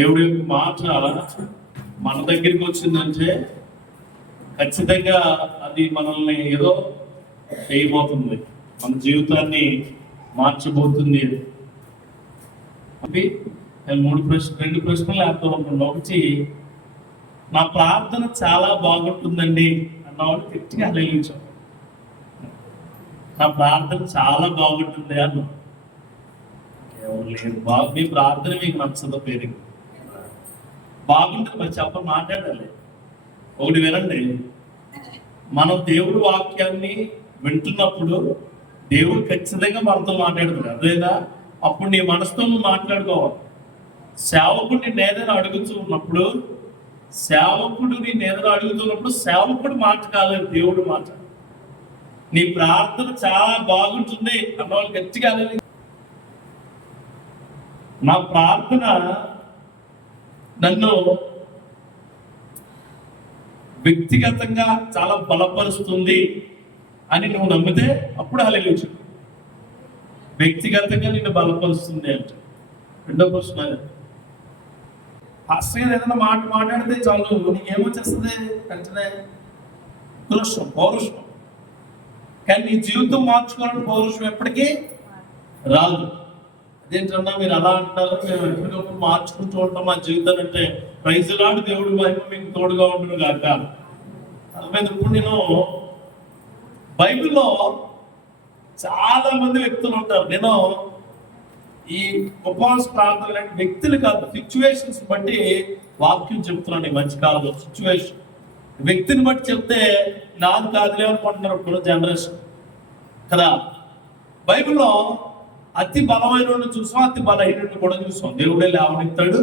దేవుడి యొక్క మాట మన దగ్గరికి వచ్చిందంటే ఖచ్చితంగా అది మనల్ని ఏదో చేయబోతుంది, మన జీవితాన్ని మార్చబోతుంది. రెండు ప్రశ్నలు అర్థం ఉంటుంది. ఒకటి, నా ప్రార్థన చాలా బాగుంటుందండి అన్నవాడు గట్టిగా హల్లెలూయా. నా ప్రార్థన చాలా బాగుంటుంది అన్న ఎవరు లేదు. మీ ప్రార్థన మీకు నచ్చదు, పేరు బాగుంటుంది మరి చెప్ప మాట్లాడాలి. ఒకటి వినండి, మనం దేవుడి వాక్యాన్ని వింటున్నప్పుడు దేవుడు ఖచ్చితంగా మనతో మాట్లాడుతున్నాడు. అదేనా? అప్పుడు నీ మనసుతో నువ్వు మాట్లాడుకోవాలి. సేవకుడు నేను ఏదైనా అడుగుతూ ఉన్నప్పుడు, సేవకుడు మాట కాలేదు, దేవుడు మాట. నీ ప్రార్థన చాలా బాగుంటుంది అన్నవాళ్ళు గట్టిగా. నా ప్రార్థన నన్ను వ్యక్తిగతంగా చాలా బలపరుస్తుంది అని నువ్వు నమ్మితే అప్పుడు హల్లెలూయా. వ్యక్తిగతంగా నిన్ను బలపరుస్తుంది అంటే. రెండో ప్రశ్న, పాస్టర్ ఏదైనా మాట్లాడితే చాలు నీకేమొచ్చేస్తుంది వెంటనే పౌరుషం. కానీ నీ జీవితం మార్చుకోవాలని పౌరుషం ఎప్పటికీ రాదు. అదేంటన్నా మీరు అలా అంటారు, మేము ఎప్పటికప్పుడు మార్చుకుంటూ ఉంటాం మా జీవితాన్ని అంటే, ప్రైజ్ లాంటి దేవుడు మహిమ మీకు తోడుగా ఉండను కాక. అర్థమైంది. ఇప్పుడు నేను బైబిల్లో చాలా మంది వ్యక్తులు ఉంటారు. నేను ఈ ఉపవాస ప్రార్థన లాంటి వ్యక్తులు కాదు, సిచ్యువేషన్స్ బట్టి వాక్యం చెప్తున్నాను. ఈ మధ్య కాలంలో సిచ్యువేషన్ వ్యక్తిని బట్టి చెప్తే నాది కాదులే అనుకుంటున్నారు ఇప్పుడు జనరేషన్ కదా. బైబిల్లో అతి బలమైన చూసాం, అతి బలహీనుడిని కూడా చూసాం. దేవుడే లేవనెత్తాడు.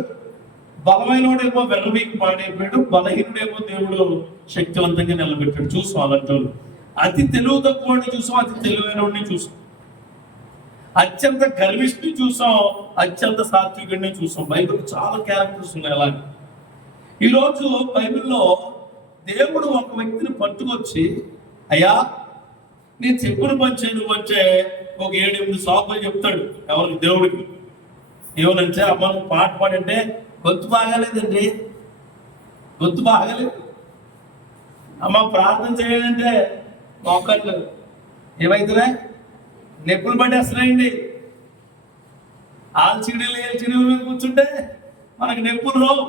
బలమైనడేమో వెర్రవీకి పాడైపోయాడు, బలహీనుడేమో దేవుడు శక్తివంతంగా నిలబెట్టాడు. చూసాం అలాంటి వాళ్ళు. అతి తెలివి తక్కువని చూసాం, అతి తెలివైనడిని చూసాం. అత్యంత గర్విష్ఠుని చూసాం, అత్యంత సాత్వికుడిని చూసాం. బైబిల్ చాలా క్యారెక్టర్స్ ఉన్నాయి అలాగే. ఈరోజు బైబిల్లో దేవుడు ఒక వ్యక్తిని పట్టుకొచ్చి, అయ్యా నేను చెప్పిన పని చేయను అంటే ఒక 7-8 సాకులు చెప్తాడు. ఎవరికి? దేవుడికి. ఏమనంటే, అమ్మ నువ్వు పాట పాడంటే గొంతు బాగాలేదండి, గొంతు బాగాలేదు. అమ్మ ప్రార్థన చేయాలంటే మోకాళ్ళు ఏమైతున్నాయి, నొప్పులు పట్టేస్తున్నాయండి. ఏల్చిడీలు మీద కూర్చుంటే మనకు నొప్పులు రావు.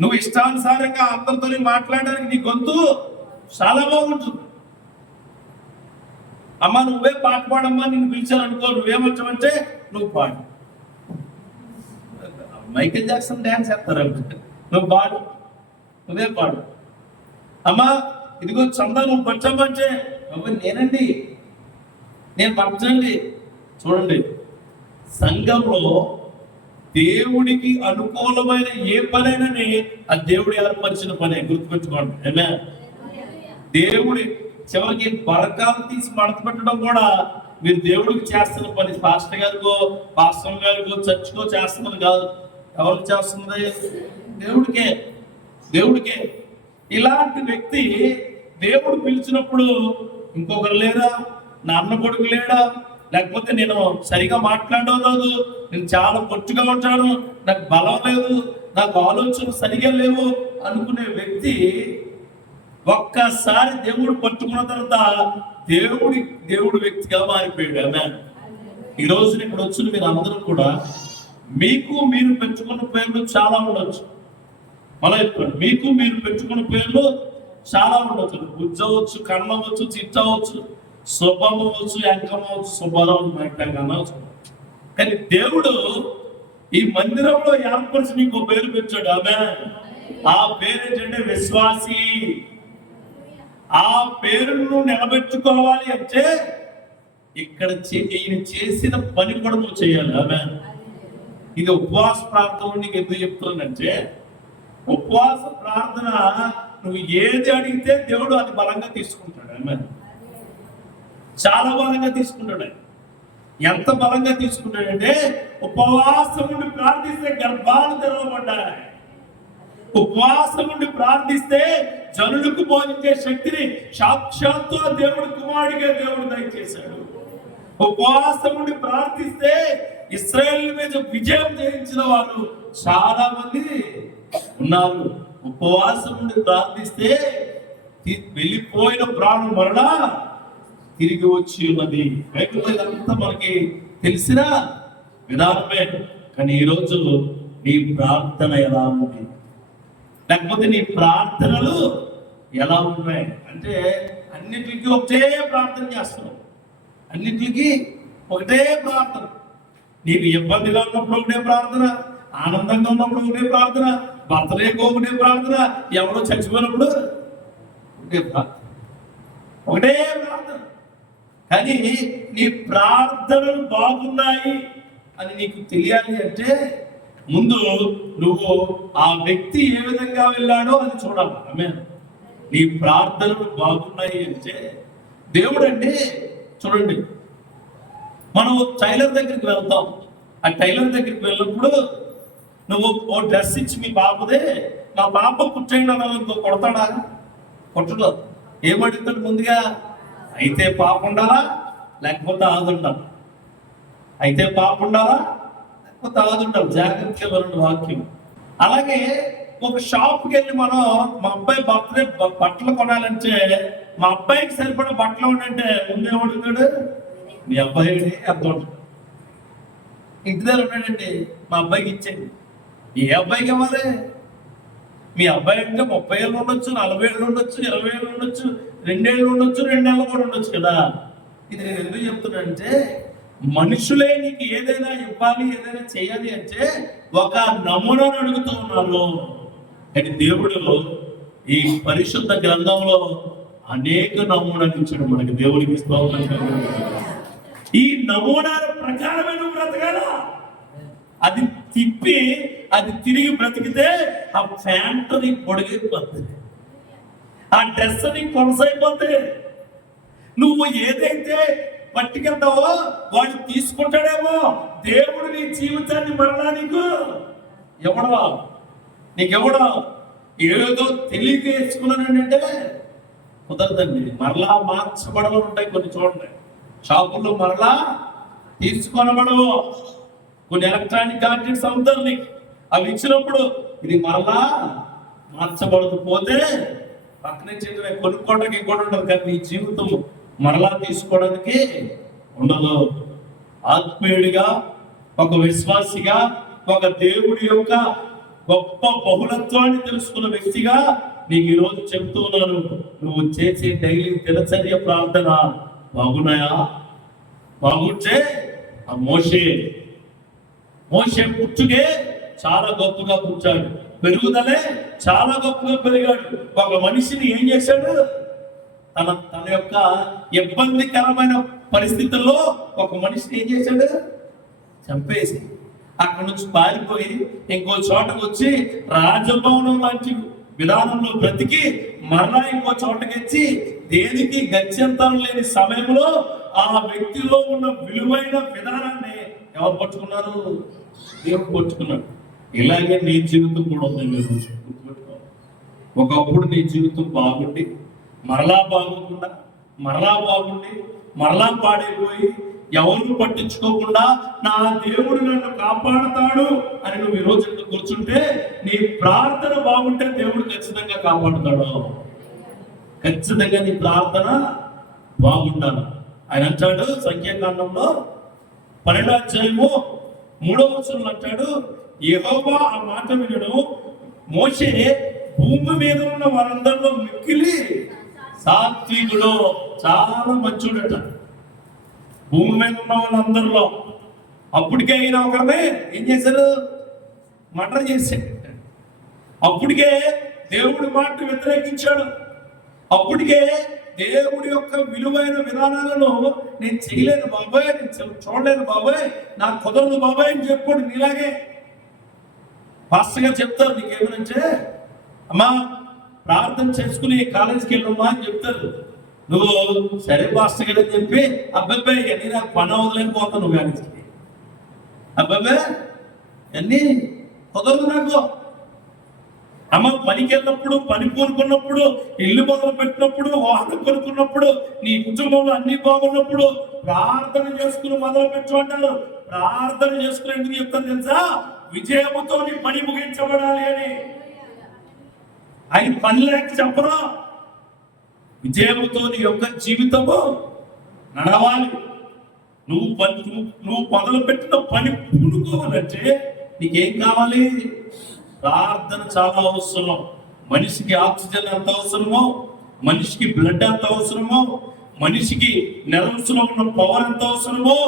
నువ్వు ఇష్టానుసారంగా అందరితో మాట్లాడడానికి నీ గొంతు చాలా బాగుంటుంది. అమ్మ నువ్వే పాట పాడమ్మా, నిన్ను పిలిచారనుకో, నువ్వేమొచ్చావంటే నువ్వు పాడు. మైకేల్ జాక్సన్ డ్యాన్స్ చేస్తారంటే నువ్వు పాడు, నువ్వే పాడు. అమ్మా ఇదిగో చందా నువ్వు పచ్చమ్మంటే నేనండి, నేను పచ్చండి. చూడండి, సంఘంలో దేవుడికి అనుకూలమైన ఏ పనైనని అది దేవుడు ఏర్పరిచిన పనే, గుర్తుపెట్టుకోండి. ఏమే దేవుడి చివరికి బరకాలు తీసి మడత పెట్టడం కూడా మీరు దేవుడికి చేస్తున్న పని. పాస్టర్ గారికో పాస్టర్ గారికో చర్చికో చేస్తున్నది కాదు. ఎవరికి చేస్తున్నది? దేవుడికే, దేవుడికే. ఇలాంటి వ్యక్తి దేవుడు పిలిచినప్పుడు ఇంకొకరు లేరా, నా అన్న కొడుకు లేడా, లేకపోతే నేను సరిగా మాట్లాడడం రాదు, నేను చాలా పొట్టుగా ఉంటాను, నాకు బలం లేదు, నాకు ఆలోచన సరిగా లేవు అనుకునే వ్యక్తి ఒక్కసారి దేవుడు పట్టుకున్న తర్వాత దేవుడు వ్యక్తిగా మారిపోయాడు. ఆమె ఈ రోజు ఇప్పుడు వచ్చిన మీరు అందరూ కూడా మీరు పెంచుకున్న పేర్లు చాలా ఉండొచ్చు. మళ్ళీ చెప్పండి, మీరు పెంచుకున్న పేర్లు చాలా ఉండొచ్చు. బుజ్జవచ్చు, కన్నవచ్చు, చిట్టవచ్చు, శుభమవచ్చు, ఎంకమవచ్చు, శుభరావు అనవచ్చు. కానీ దేవుడు ఈ మందిరంలో ఏర్పరిచి నీకు పేరు పెంచాడు. ఆమె ఆ పేరు ఏంటంటే విశ్వాసి. ఆ పేరును నిలబెట్టుకోవాలి అంటే ఇక్కడ ఈయన చేసిన పని కూడా నువ్వు చేయాలి. ఆమె ఇది ఉపవాస ప్రార్థన. నీకు ఎందుకు చెప్తున్నానంటే, ఉపవాస ప్రార్థన నువ్వు ఏది అడిగితే దేవుడు అది బలంగా తీసుకుంటాడు. ఆమె చాలా బలంగా తీసుకుంటాడు. ఎంత బలంగా తీసుకుంటాడంటే, ఉపవాసం నుండి ప్రార్థిస్తే గర్భాలు తెరవబడ్డాయి. ఉపవాసం నుండి ప్రార్థిస్తే జనులకు బోధించే శక్తిని సాక్షాత్తు దేవుడు కుమారుడిగా దేవుడు దయచేశాడు. ఉపవాసం నుండి ప్రార్థిస్తే ఇశ్రాయేలు మీద విజయం జయించిన వారు చాలా మంది ఉన్నారు. ఉపవాసం నుండి ప్రార్థిస్తే వెళ్ళిపోయిన ప్రాణం మరలా తిరిగి వచ్చి ఉన్నది. బైబిల్లో ఇదంతా మనకి తెలిసిన విధానమే. కానీ ఈరోజు నీ ప్రార్థన ఎలా ఉంది, లేకపోతే నీ ప్రార్థనలు ఎలా ఉన్నాయి అంటే అన్నిటికీ ఒకటే ప్రార్థన చేస్తున్నావు. అన్నిటికీ ఒకటే ప్రార్థన. నీకు ఇబ్బందిగా ఉన్నప్పుడు ఒకటే ప్రార్థన, ఆనందంగా ఉన్నప్పుడు ఒకటే ప్రార్థన, బర్త్డేకి ఒకటే ప్రార్థన, ఎవడో చచ్చిపోయినప్పుడు ఒకటే ప్రార్థన, ఒకటే ప్రార్థన. కానీ నీ ప్రార్థనలు బాగున్నాయి అని నీకు తెలియాలి అంటే ముందు నువ్వు ఆ వ్యక్తి ఏ విధంగా వెళ్ళాడో అది చూడాలి. ఆమేన్. నీ ప్రార్థనలు బాగున్నాయి అంటే దేవుడు అంటే చూడండి, మనం టైలర్ దగ్గరికి వెళ్తాం. ఆ టైలర్ దగ్గరికి వెళ్ళినప్పుడు నువ్వు ఓ డ్రెస్ ఇచ్చి మీ బాబుదే, మా పాప కుట్టండి అన్న ఇంకో కొడతాడా? కొట్టడు. ఏమడుగుతాడు ముందుగా? అయితే పాప ఉండాలా లేకపోతే ఆది ఉండాలి. అయితే పాప ఉండాలా లేకపోతే ఆది ఉండాలి. జాగ్రత్తగా వినండి వాక్యం. అలాగే ఒక షాప్కి వెళ్ళి మనం మా అబ్బాయి బర్త్డే బట్టలు కొనాలంటే మా అబ్బాయికి సరిపడా బట్టలు ఉండంటే ముందే అడుగుతాడు, మీ అబ్బాయి ఎంత ఉంటుంది? ఇంటి దగ్గర ఉన్నాడండి, మా అబ్బాయికి ఇచ్చేది. ఏ అబ్బాయికి ఇవ్వాలి? మీ అబ్బాయి అంటే 30 ఏళ్ళు ఉండొచ్చు, 40 ఏళ్ళు ఉండొచ్చు, 20 ఏళ్ళు ఉండొచ్చు, 2 ఏళ్ళు ఉండొచ్చు, 2 నెలలు కూడా ఉండొచ్చు కదా. ఇది నేను ఎందుకు చెప్తున్నానంటే మనుషులే నీకు ఏదైనా ఇవ్వాలి, ఏదైనా చేయాలి అంటే ఒక నమూనాను అడుగుతూ ఉన్నారు. కానీ దేవుడు ఈ పరిశుద్ధ గ్రంథంలో అనేక నమూనాలు ఇచ్చాడు మనకి. దేవుడికి స్తోత్రం. ఈ నమూనాల ప్రకారమే నువ్వు బ్రతకాలా. అది తిప్పి అది తిరిగి బ్రతికితే ఆ ప్యాంటు నీ పొడిగిపోతుంది, ఆ డ్రెస్ నీ కొనసాగిపోతుంది. నువ్వు ఏదైతే పట్టుకెళ్తావో వాడు తీసుకుంటాడేమో. దేవుడు నీ జీవితాన్ని మరలా నీకు ఎవడో నీకెవడో ఏదో తెలియక వేసుకున్నానంటే కుదరదండి. మరలా మార్చబడవలు ఉంటాయి కొన్ని. చూడండి, షాపుల్లో మరలా తీసుకొనబడవు. కొన్ని ఎలక్ట్రానిక్ గాడ్జెట్స్ అమ్ముతారు నీకు. అవి ఇచ్చినప్పుడు ఇది మరలా మార్చబడదు. పోతే పక్కన చేతులే కొనుక్కోవడానికి ఇంకోటి ఉండదు. కానీ నీ జీవితం మరలా తీసుకోవడానికి ఉండదు. ఆత్మీయుడిగా, ఒక విశ్వాసిగా, ఒక దేవుడి యొక్క గొప్ప బహుళత్వాన్ని తెలుసుకున్న వ్యక్తిగా నీకు ఈరోజు చెప్తూ ఉన్నాను, నువ్వు చేసే డైలీ దినచర్య ప్రార్థన బాగున్నాయా? బాగుంటే ఆ మోషే పుట్టుకే చాలా గొప్పగా పుట్టాడు, పెరుగుదలే చాలా గొప్పగా పెరిగాడు. ఒక మనిషిని ఏం చేశాడు? తన యొక్క ఇబ్బందికరమైన పరిస్థితుల్లో ఒక మనిషిని ఏం చేశాడు? చంపేసి అక్కడ నుంచి పారిపోయి ఇంకో చోటకు వచ్చి రాజభవనం లాంటి విధానంలో బ్రతికి మరలా ఇంకో చోటకి వచ్చి దేనికి గత్యంతరం లేని సమయంలో ఆ వ్యక్తిలో ఉన్న విలువైన విధానాన్ని ఎవరు పట్టుకున్నారు? దేవుడు పట్టుకున్నాడు. ఇలాగే నీ జీవితం కూడా ఉంది. మీరు గుర్తుపెట్టుకోవాలి. ఒకప్పుడు నీ జీవితం బాగుండి మరలా బాగుండకుండా, మరలా బాగుండి మరలా పాడైపోయి ఎవరు పట్టించుకోకుండా నా దేవుడు నన్ను కాపాడుతాడు అని నువ్వు ఈరోజు కూర్చుంటే నీ ప్రార్థన బాగుంటే దేవుడు ఖచ్చితంగా కాపాడుతాడు. ఖచ్చితంగా నీ ప్రార్థన బాగుండాలి. ఆయన అంటాడు సంఖ్యాకాండంలో 12వ అధ్యాయము 3వ వచనంలో అంటాడు, యెహోవా ఆ మాట వినడు, మోషే భూమి మీద ఉన్న వారందరిలో మిక్కిలి సాత్వికుడు, చాలా మంచోడట. భూమి మీద ఉన్న వాళ్ళందరిలో అప్పటికే అయిన ఒకరిని ఏం చేశారు? మర్డర్ చేశాడు. అప్పటికే దేవుడి మాట వ్యతిరేకించాడు. అప్పటికే దేవుడి యొక్క విలువైన విధానాలను నేను చేయలేను బాబాయ్, నేను చూడలేను బాబాయ్, నాకు కుదరదు బాబాయ్ అని చెప్పాడు. నీలాగే పాస్టర్ గారు చెప్తారు నీకేమనంటే, అమ్మా ప్రార్థన చేసుకుని కాలేజీకి వెళ్ళమ్మా అని చెప్తారు. నువ్వు సరే పాస్టర్ గారు అని చెప్పి అబ్బాయి అన్ని నాకు పని అవదలేకపోతావు. నువ్వు కాలేజీకి అబ్బాయి అన్నీ కుదరదు నాకు. అమ్మ పనికి వెళ్ళినప్పుడు, పని కోరుకున్నప్పుడు, ఇల్లు మొదలు పెట్టినప్పుడు, వాహనం కొనుక్కున్నప్పుడు, నీ కుటుంబంలో అన్ని బాగున్నప్పుడు ప్రార్థన చేసుకుని మొదలు పెట్టు అంటారు. ప్రార్థన చేసుకుని ఎందుకు చెప్తాను తెలుసా? విజయముతో నీ పని ముగించబడాలి అని. ఆయన పని లేక చెప్పరా? విజయముతో నీ యొక్క జీవితము నడవాలి. నువ్వు మొదలు పెట్టిన పని పూనుకోవాలంటే నీకేం కావాలి? ప్రార్థన చాలా అవసరం. మనిషికి ఆక్సిజన్ ఎంత అవసరమో, మనిషికి బ్లడ్ ఎంత అవసరమో, మనిషికి నెర్వ్స్ లో ఉన్న పవర్ ఎంత అవసరమో,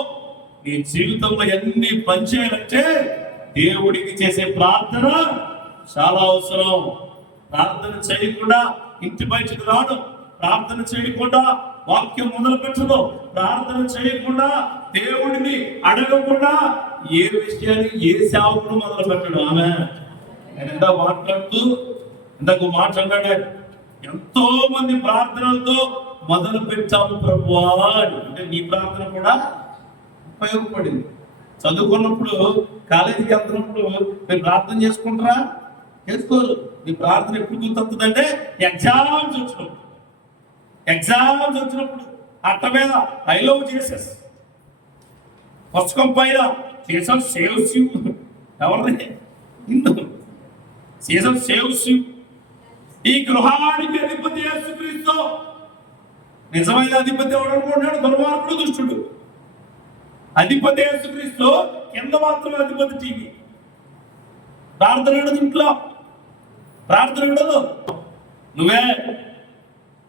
నీ జీవితంలో ఎన్ని పనిచేయాలంటే దేవుడికి చేసే ప్రార్థన చాలా అవసరం. ప్రార్థన చేయకుండా ఇంటి బయటకు రాడు, ప్రార్థన చేయకుండా వాక్యం మొదలు పెట్టదు, ప్రార్థన చేయకుండా దేవుడిని అడగకుండా ఏ విషయాన్ని ఏ సేవకుడు మొదలు పెట్టడు. ఆమె నేను ఇందాక మాట్లాడాడు, ఎంతో మంది ప్రార్థనలతో మొదలు పెట్టాము ప్రభువా అంటే నీ ప్రార్థన కూడా ఉపయోగపడింది. చదువుకున్నప్పుడు కాలేజీకి వెళ్తున్నప్పుడు మీరు ప్రార్థన చేసుకుంటారా? చేసుకోరు. మీ ప్రార్థన ఎప్పుడు గుర్తొస్తుందంటే ఎగ్జామ్స్ వచ్చినప్పుడు అట్ట మీద ఐ లవ్ జీసస్, పుస్తకం పైన జీసస్ సేవ్స్ యు. ఎవరిని? Jesus saves you. ఈ గృహానికి అధిపతి యేసుక్రీస్తు. నిజమైన అధిపతి ఎవడు అనుకుంటున్నాడు? దుర్మార్గుడు, దుష్టుడు. అధిపతి యేసుక్రీస్తు, కింద మాత్రం అధిపతి టీవీ. ప్రార్థన ఉండదు ఇంట్లో, ప్రార్థన ఉండదు. నువ్వే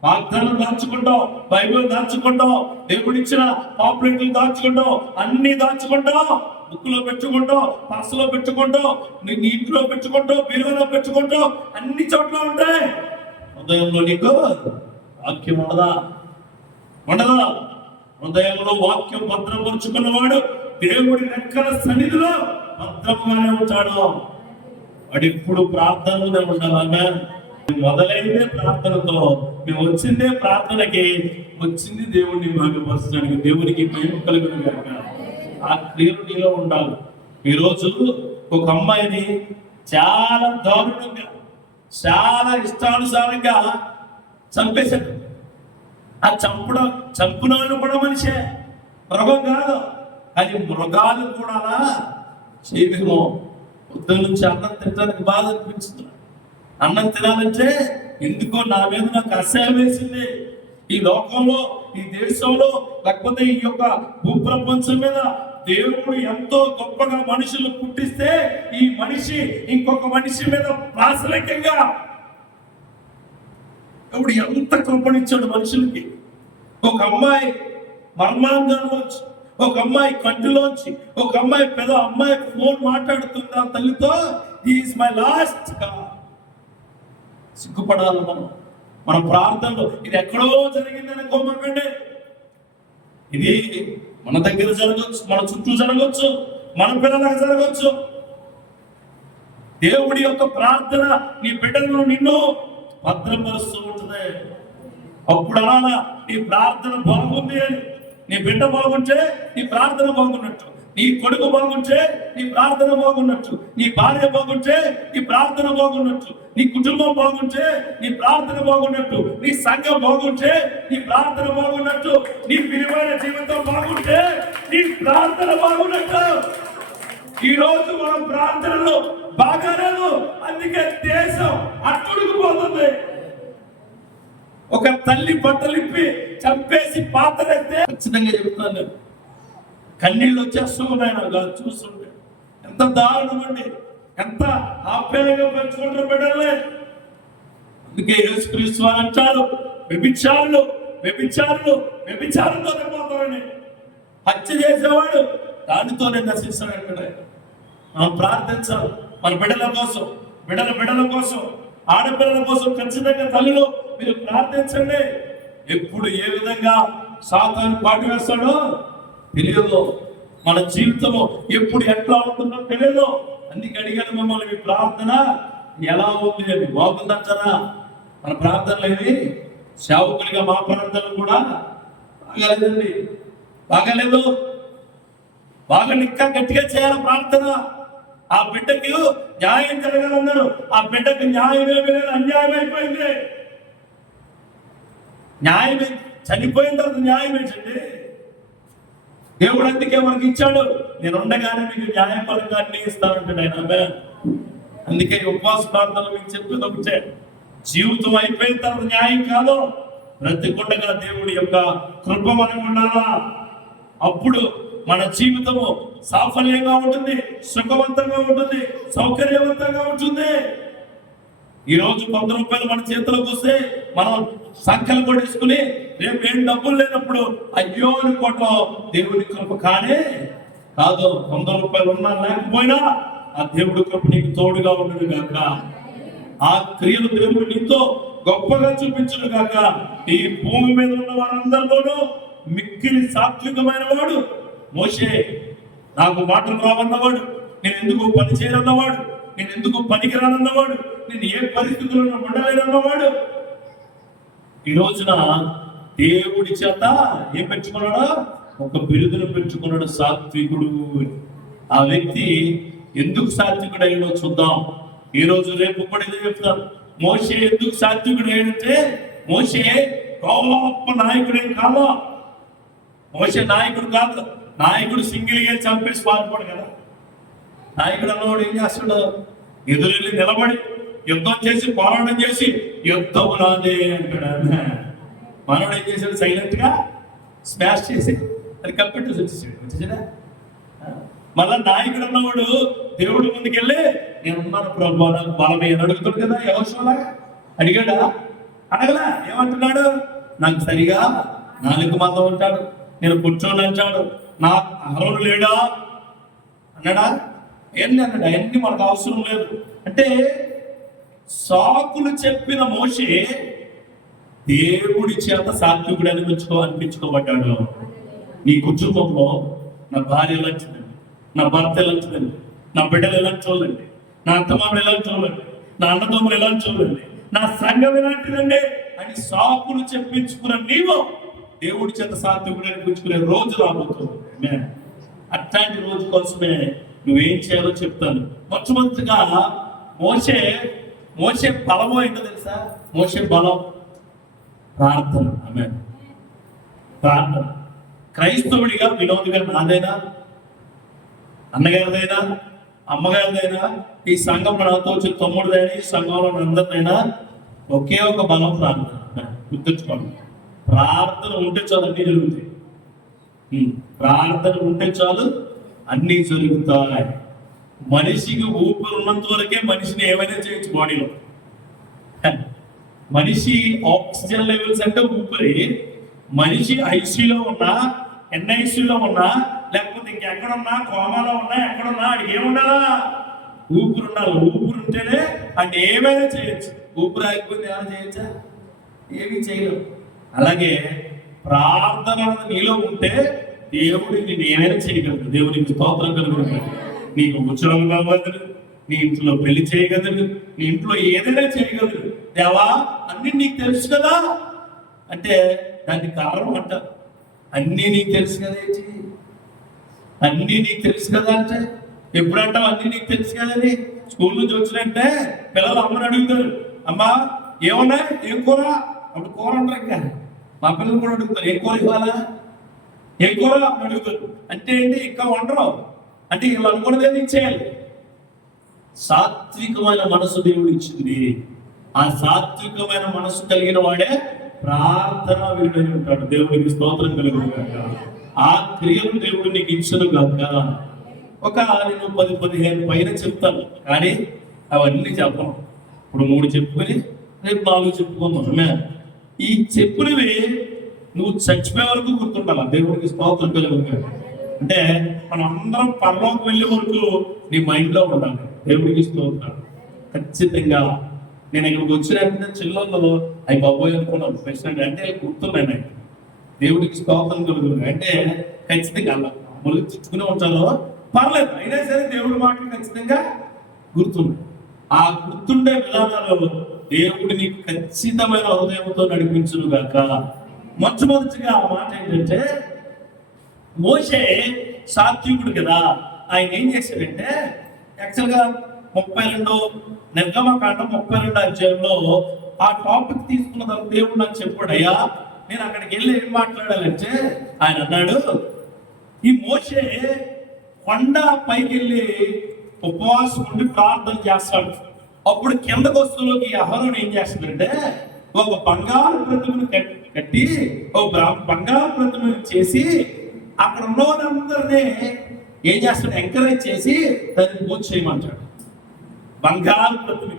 వాగ్దానం దాచుకుంటావు, బైబిల్ దాచుకుంటావు, దేవుడిచ్చిన పాంప్లెట్లు దాచుకుంటావు, అన్ని దాచుకుంటావు, బుక్లో పెట్టుకుంటావు, పర్సులో పెట్టుకుంటావు, నీ ఇంట్లో పెట్టుకుంటావు, బీరువాలో పెట్టుకుంటావు, అన్ని చోట్ల ఉంటాయి. హృదయంలో నీకు వాక్యం ఉండదా? హృదయంలో వాక్యం భద్రపరుచుకున్నవాడు దేవుడి రెక్కల సన్నిధిలో భద్రంగానే ఉంటాడు. వాడు ఎప్పుడు ప్రార్థనలోనే ఉండాలన్నా. మొదలైందే ప్రార్థనతో, మేము వచ్చిందే ప్రార్థనకి, వచ్చింది దేవుడిని మహిమపరచడానికి, దేవునికి మహిమ కలుగును గాక. ఆ క్రియలు నీలో ఉండాలి. ఈరోజు ఒక అమ్మాయిని చాలా దారుణంగా, చాలా ఇష్టానుసారంగా చంపేశాడు. ఆ చంపునోళ్ళు కూడా మనిషే, మృగం కాదు. అది మృగాలు కూడా చేయవేమో. పొద్దున్న నుంచి అన్నం తినడానికి బాధ అనిపించింది. అన్నం తినాలంటే ఎందుకో నా మీద నాకు అసహ్యం వేసింది. ఈ లోకంలో, ఈ దేశంలో, లేకపోతే ఈ యొక్క భూప్రపంచం మీద దేవుడు ఎంతో గొప్పగా మనుషులు పుట్టిస్తే ఈ మనిషి ఇంకొక మనిషి మీద ప్రాసలికంగా దేవుడు ఎంత కృపణించాడు మనుషులకి. ఒక అమ్మాయి మర్మాంగంలోంచి, ఒక అమ్మాయి కంటిలోంచి, ఒక అమ్మాయి అమ్మాయి ఫోన్ మాట్లాడుతుంది ఆ తల్లితో, ఈజ్ మై లాస్ట్. సిగ్గుపడాలి మన ప్రార్థనలో. ఇది ఎక్కడో జరిగిందని అనుకోమాకండి. ఇది మన దగ్గర జరగచ్చు, మన చుట్టూ జరగచ్చు, మన పిల్లలకు జరగచ్చు. దేవుడి యొక్క ప్రార్థన నీ బిడ్డలను నిన్ను భద్రపరుస్తూ ఉంటుంది. అప్పుడు అలా నీ ప్రార్థన బాగుంది అని, నీ బిడ్డ బాగుంటే నీ ప్రార్థన బాగున్నట్టు, నీ కొడుకు బాగుంటే నీ ప్రార్థన బాగున్నట్టు, నీ భార్య బాగుంటే నీ ప్రార్థన బాగున్నట్టు, నీ కుటుంబం బాగుంటే నీ ప్రార్థన బాగున్నట్టు, నీ సంఘం బాగుంటే నీ ప్రార్థన బాగున్నట్టు, నీ విలువైన జీవితం బాగుంటే నీ ప్రార్థన బాగున్నట్టు. ఈ రోజు మనం ప్రార్థనలో బాగాలేదు, అందుకే దేశం అట్టుడుకుపోతుంది. ఒక తల్లి బట్టలిప్పి చంపేసి పాత్రస్తే ఖచ్చితంగా చెప్తాను, కన్నీళ్ళు వచ్చేస్తూ ఉన్నాయి నాకు చూస్తుంటే. ఎంత దారుణం అండి, ఎంత ఆప్యాయంగా పెంచుకుంటారు బిడ్డలే. అందుకే యేసుక్రీస్తు అంటారు, వ్యభిచారంతో పోతారని. హత్య చేసేవాడు దానితోనే నశిస్తాడు. మనం ప్రార్థించాలి మన బిడ్డల కోసం, బిడ్డల కోసం, ఆడపిల్లల కోసం. ఖచ్చితంగా తల్లిలో మీరు ప్రార్థించండి. ఎప్పుడు ఏ విధంగా సాతాను పాటు వేస్తాడో తెలియదు. మన జీవితము ఎప్పుడు ఎట్లా ఉంటుందో తెలియదు. అందుకే అడిగాను మమ్మల్ని, మీ ప్రార్థన ఎలా ఉంది అని. బాగుందంటారా? మన ప్రార్థనలు ఏవి సేవకులుగా మా ప్రార్థనలు కూడా బాగాలేదండి, బాగాలేదు. బాగా ఇంకా గట్టిగా చేయాలి ప్రార్థన. ఆ బిడ్డకి న్యాయం జరగాలన్నారు, ఆ బిడ్డకి న్యాయం ఏమీ లేదు, అన్యాయం అయిపోయింది. న్యాయమే చనిపోయిన తర్వాత న్యాయం ఏంటండి? దేవుడు అందుకే మనకి ఇచ్చాడు, నేను ఉండగానే మీకు న్యాయపరంగా అన్ని ఇస్తానంటాడు ఆయన. ఆమేన్. అందుకే ఉపవాస ప్రార్థనలు మీకు చెప్పేది ఒకటే, జీవితం అయిపోయిన తర్వాత న్యాయం కాదు, బ్రతికుండగా దేవుడి యొక్క కృప మనకు ఉండాలా. అప్పుడు మన జీవితము సాఫల్యంగా ఉంటుంది, సుఖవంతంగా ఉంటుంది, సౌకర్యవంతంగా ఉంటుంది. ఈ రోజు 100 రూపాయలు మన చేతిలోకి వస్తే మనం సంఖ్యలు కొట్టేసుకుని రేపు ఏం డబ్బులు లేనప్పుడు అయ్యో అనుకోవటం దేవుడి కృప కానే కాదు. 100 రూపాయలు ఉన్నా లేకపోయినా ఆ దేవుడి కృప నీకు తోడుగా ఉండదు గాక. ఆ క్రియలు దేవుడు నీతో గొప్పగా చూపించును గాక. ఈ భూమి మీద ఉన్న వారందరిలోనూ మిక్కిలి సాత్వికమైన వాడు మోషే. నాకు మాటలు రావన్నవాడు, నేను ఎందుకు పని చేయనన్నవాడు, నేను ఎందుకు పనికిరానన్నవాడు, నేను ఏ పరిస్థితుల్లో ఉండలేనన్నవాడు. ఈ రోజున దేవుడి చేత ఏం పెంచుకున్నాడా? ఒక బిరుదును పెంచుకున్నాడు, సాత్వికుడు. ఆ వ్యక్తి ఎందుకు సాత్వికుడు అయ్యాడో చూద్దాం. ఈ రోజు రేపు కూడా ఇదే చెప్తాను. మోషే ఎందుకు సాత్వికుడు అయ్యాడంటే, మోషే గొప్ప నాయకుడేం కాదు. మోషే నాయకుడు కాదు. నాయకుడు సింగిల్గా చంపేసి పారిపోడు కదా. నాయకుడు అన్నవాడు ఏం చేస్తాడు? ఎదురెళ్ళి నిలబడి యుద్ధం చేసి పోరాటం చేసి యుద్ధం నాదే అంటాడు. మనోడు ఏం చేశాడు? సైలెంట్ గా స్మాష్ చేసి అది కప్పెట్టేసి వచ్చేసాడా. మళ్ళా నాయకుడు అన్నవాడు దేవుడి ముందుకెళ్ళి నేను ఉన్నాను ప్రభు నాకు బలమే అని అడుగుతాడు కదా. ఎవసలాగా అడిగాడా? అడగలా. ఏమంటున్నాడు? నాకు సరిగా 4 మంది ఉంటాడు, నేను కూర్చోని అంటాడు, నా అహరోను లేడా అన్నాడా? ఏంటి అన్నాడు? అవన్నీ మనకు అవసరం లేదు అంటే సాకులు చెప్పిన మోషే దేవుడి చేత సాత్వికుడు అనిపించుకోబడ్డాడు. నీ కుటుంబంలో నా భార్య ఎలాంటిదండి, నా భర్త ఎలాంటిదండి, నా బిడ్డలు ఎలాంటి చూడండి, నా అత్తమామలు ఎలాంటి చూడండి, నా అన్నదమ్ములు ఎలాంటి చూడండి, నా సంఘం ఎలాంటిదండి అని సాకులు చెప్పించుకున్న నీవు దేవుడి చేత సాత్వికుడు అనిపించుకునే రోజు రాబోతుంది. అట్లాంటి రోజు కోసమే నువ్వేం చేయాలో చెప్తాను. మొట్టమొదటిగా మోషే బలమో ఏంటో తెలుసా? మోషే బలం ప్రార్థన. ఆమేన్. ప్రార్థన. క్రైస్తవుడిగా వినోద్ గారు నాదైనా, అన్నగారిదైనా, అమ్మగారిదైనా, ఈ సంఘంలో నాతో వచ్చిన తమ్ముడిదైనా, ఈ సంఘంలో అందరిదైనా ఒకే ఒక బలం ప్రార్థన. గుర్తుంచుకోండి. ప్రార్థన ఉంటే చాలు అన్ని జరుగుతాయి. ప్రార్థన ఉంటే చాలు అన్ని జరుగుతాయి. మనిషికి ఊపిరి ఉన్నంత వరకే మనిషిని ఏమైనా చేయొచ్చు బాడీలో. మనిషి ఆక్సిజన్ లెవెల్స్ అంటే ఊపిరి. మనిషి ఐసీలో ఉన్నా, ఎన్ఐసీలో ఉన్నా, లేకపోతే ఇంకెక్కడున్నా, కోమాలో ఉన్నా, ఎక్కడున్నా అది ఏముండాలా? ఊపిరి ఉండాలి. ఊపిరి ఉంటేనే అంటే ఏమైనా చేయొచ్చు. ఊపిరి ఆగిపోతే ఏమైనా చేయొచ్చా? ఏమీ చేయలేవు. అలాగే ప్రార్థన నీలో ఉంటే దేవుడు నేను ఏమైనా చేయగలడు. దేవునికి స్తోత్రం కలుగుతుంది. నీకు ఉద్యోగం కాగలదు, నీ ఇంట్లో పెళ్లి చేయగలదు, నీ ఇంట్లో ఏదైనా చేయగలదు. దేవా అన్ని నీకు తెలుసు కదా అంటే దానికి కారణం అంట అన్నీ నీకు తెలుసు కదా. ఏంటి అన్నీ నీకు తెలుసు కదా అంటే ఎప్పుడంటావు అన్నీ నీకు తెలుసు కదని? స్కూల్ నుంచి వచ్చినట్టే పిల్లలు అమ్మని అడుగుతారు, అమ్మా ఏమన్నా ఏం కూర? అప్పుడు కూర అంటారు. ఇంకా మా పిల్లలు కూడా అడుగుతారు, ఏం కూర ఇవ్వాలా, ఏం కూర అని అడుగుతారు. అంటే ఏంటి? ఇంకా వండరు అంటే వీళ్ళు అనుకున్నది ఇచ్చేయాలి. సాత్వికమైన మనసు దేవుడు ఇచ్చింది. ఆ సాత్వికమైన మనసు కలిగిన వాడే ప్రార్థన వీరుడై ఉంటాడు. దేవుడికి స్తోత్రం కలుగును గాక. ఆ క్రియలు దేవుడు నీకు ఇచ్చును గాక. నేను 10-15 పైన చెప్తాను, కానీ అవన్నీ చెప్పను. ఇప్పుడు 3 చెప్పుకొని రేపు 4 చెప్పుకుందాం. ఈ చెప్పినవి నువ్వు చచ్చిపోయే వరకు గుర్తుండాలి. దేవుడికి స్తోత్రం కలుగును గాక. అంటే మనం అందరం పరలోకి వెళ్ళే వరకు నీ మైండ్ లో ఉండాలి. దేవుడికి స్తోత్రం. ఖచ్చితంగా నేను ఇక్కడికి వచ్చినట్టు చిల్లల్లో అవి బాబోయ్ అనుకున్నాను ప్రెసిడెంట్ అంటే గుర్తున్నాయి. దేవుడికి స్తోత్రం కలుగుతుంది అంటే ఖచ్చితంగా అలా మొదలు చిచ్చుకునే ఉంటారో పర్లేదు, అయినా సరే దేవుడి మాటలు ఖచ్చితంగా గుర్తుంది. ఆ గుర్తుండే విధానాలు దేవుడి నీకు ఖచ్చితమైన హృదయంతో నడిపించును గాక. మొట్టమొదటిగా ఆ మాట ఏంటంటే, మోషే సాత్వికుడు కదా. ఆయన ఏం చేశాడంటే యాక్చువల్గా 32 నిర్గమకాండం 32 అధ్యాయంలో ఆ టాపిక్ తీసుకున్న తర్వాత దేవుడు నాకు చెప్పాడు, అయ్యా నేను అక్కడికి వెళ్ళి ఏం మాట్లాడాలంటే ఆయన అన్నాడు, ఈ మోషే కొండ పైకి వెళ్ళి ఉపవాసం ఉండి ప్రార్థన చేస్తాడు. అప్పుడు కిందకు వస్తులోకి అహరోను ఏం చేస్తాడంటే ఒక బంగారు ప్రతిమను కట్టి ఒక బంగారు ప్రతిమను చేసి అక్కడ ఉన్న వాళ్ళందరినీ ఏం చేస్తాడు, ఎంకరేజ్ చేసి దాన్ని పూజ చేయమంటాడు బంగారు ప్రతిమ.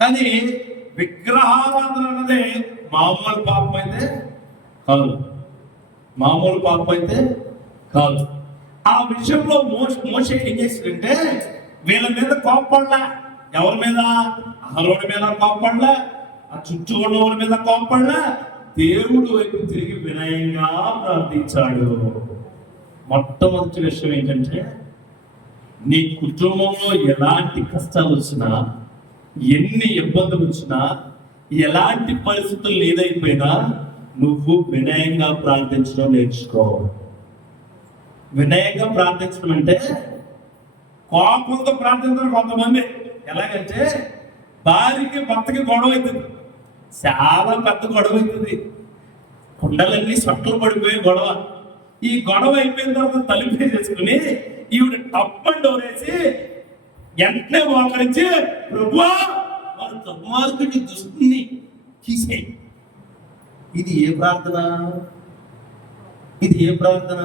కానీ విగ్రహారాధన అన్నది మామూలు పాపం అయితే కాదు, మామూలు పాపం అయితే కాదు. ఆ విషయంలో మోషే ఏం చేసిందంటే వీళ్ళ మీద కోప్పడలా, ఎవరి మీద, అహరోను మీద కోప్పడలా, ఆ చుట్టూ ఉన్న వాళ్ళ మీద కోప్పడలా, దేవుడు వైపు తిరిగి వినయంగా ప్రార్థించాడు. మొట్టమొదటి విషయం ఏంటంటే నీ కుటుంబంలో ఎలాంటి కష్టాలు వచ్చినా, ఎన్ని ఇబ్బందులు వచ్చినా, ఎలాంటి పరిస్థితులు ఏదైపోయినా నువ్వు వినయంగా ప్రార్థించడం నేర్చుకో. వినయంగా ప్రార్థించడం అంటే కోపంతో ప్రార్థించడం కొంతమంది ఎలాగంటే భార్యకి భర్తకి గొడవ అవుతుంది, చాలా పెద్ద గొడవ అవుతుంది, కుండలన్నీ సొట్టలు పడిపోయే గొడవ. ఈ గొడవ అయిపోయిన తర్వాత తలుపే చేసుకుని ఈవిడ టప్పని డోరేసి వెంటనే మోకరించి ప్రభువా వారు దుర్మార్గుని దుష్టుని తీసేయి. ఇది ఏ ప్రార్థన? ఇది ఏ ప్రార్థన?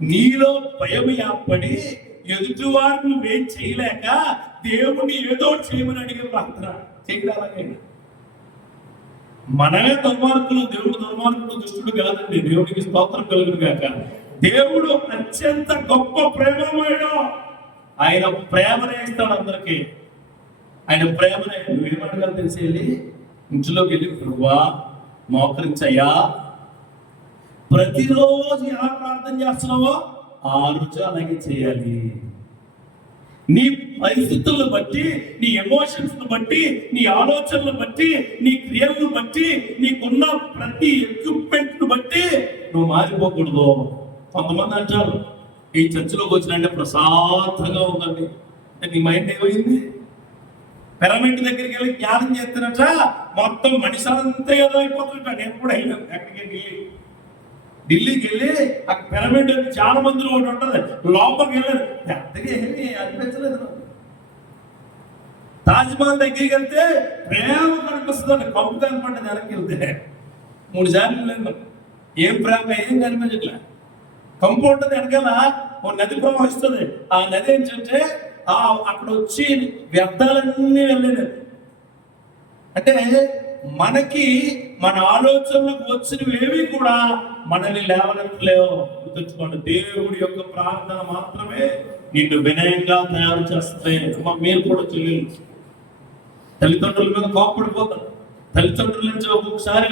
నీలో భయం ఏర్పడి ఎదుటి వారు నువ్వేం చేయలేక దేవుణ్ణి ఏదో చేయమని అడిగే ప్రార్థన చేయగలగే. మనమే దుర్మార్గులు, దేవుడు దుర్మార్గుడు దుష్టుడు కాదండి. దేవుడికి స్తోత్రం కలుగును గాక. దేవుడు అత్యంత గొప్ప ప్రేమమయుడు. ఆయన ప్రేమనే ఇస్తాడు అందరికి. ఆయన ప్రేమనే. నువ్వేమడగాలి తెలిసి వెళ్ళి ఇంట్లోకి వెళ్ళి ప్రభువా మోకరించయ్యా, ప్రతిరోజు ఎలా ప్రార్థన చేస్తున్నావో ఆ రోజు అలాగే చేయాలి. నీ పరిస్థితులను బట్టి, నీ ఎమోషన్స్ బట్టి, నీ ఆలోచనలు బట్టి, నీ క్రియలను బట్టి, నీకున్న ప్రతి ఎక్విప్మెంట్ బట్టి నువ్వు మారిపోకూడదు. కొంతమంది అంటారు ఈ చర్చిలోకి వచ్చినంటే ప్రశాంతంగా ఉందండి అంటే నీ మైండ్ ఏమైంది? పిరమిడ్ దగ్గరికి వెళ్ళి జ్ఞానం చేస్తున్నట్ట మొత్తం మనిషి అంతా ఏదో అయిపోతుంటా. నేను కూడా వెళ్ళాను ఎక్కడికి, ఢిల్లీకి వెళ్ళి ఆ పిరమిడ్ చాలా మందిలో ఒకటి ఉంటుంది, లోపలికి వెళ్ళారు, పెద్దగా ఏమి అనిపించలేదు. తాజ్మహల్ దగ్గరికి వెళ్తే ప్రేమ కనిపిస్తుంది, కంపు కనపడ్డది. వెనక్కి వెళ్తే 3 సార్లు వెళ్ళాను, ఏం ప్రేమ ఏం కనిపించట్లే. కంపు ఉంటుంది, వెనకాల ఓ నది ప్రవహిస్తుంది. ఆ నది ఏంటంటే అక్కడ వచ్చి వ్యర్థాలన్నీ వెళ్ళలేదు. అంటే మనకి మన ఆలోచనలకు వచ్చినవి కూడా మనల్ని లేవనట్లేవు. గుర్తుంచుకోండి, దేవుడి యొక్క ప్రార్థన మాత్రమే నిన్ను వినయంగా తయారు చేస్తాయి. మీరు కూడా చెల్లెలు తల్లిదండ్రుల మీద కోపడిపోతారు. తల్లిదండ్రుల నుంచి ఒక్కొక్కసారి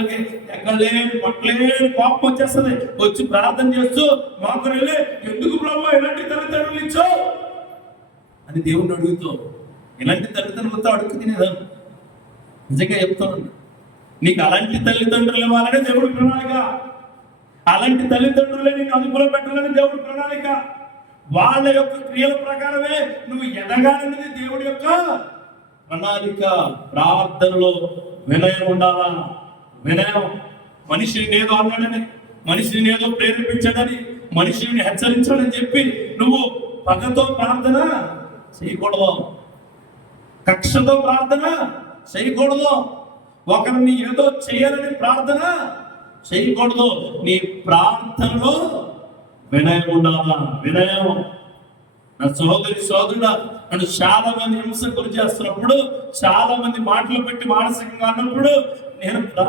ఎక్కడలేని పట్టలేని కోపం వచ్చేస్తుంది. వచ్చి ప్రార్థన చేస్తూ మాకు వెళ్ళి ఎందుకు ప్రభు ఎలాంటి తల్లిదండ్రులు ఇచ్చావు అని దేవుడిని అడుగుతావు. ఇలాంటి తల్లిదండ్రులతో అడుగు తినేదాన్ని. నిజంగా చెప్తాను, నీకు అలాంటి తల్లిదండ్రులు ఇవ్వాలని దేవుడి ప్రణాళిక. అలాంటి తల్లిదండ్రులే నీకు అదుపులో పెట్టాలని దేవుడి ప్రణాళిక. వాళ్ళ యొక్క క్రియల ప్రకారమే నువ్వు ఎదగాలనేది దేవుడి యొక్క ప్రణాళిక. ప్రార్థనలో వినయం ఉండాలా. వినయం మనిషిని ఏదో అన్నాడని, మనిషిని ఏదో ప్రేరేపించాడని, మనిషిని హెచ్చరించాడని చెప్పి నువ్వు పగతో ప్రార్థన చేయకూడదు, కక్షతో ప్రార్థన చేయకూడదు, ఒకరిని ఏదో చేయాలని ప్రార్థన చేయకూడదు. నీ ప్రార్థనలో వినయం ఉండాలా. వినయం. నా సోదరుడా, నన్ను చాలా మంది హింస గురి చేస్తున్నప్పుడు, చాలా మంది మాటలు పెట్టి మానసికంగా అన్నప్పుడు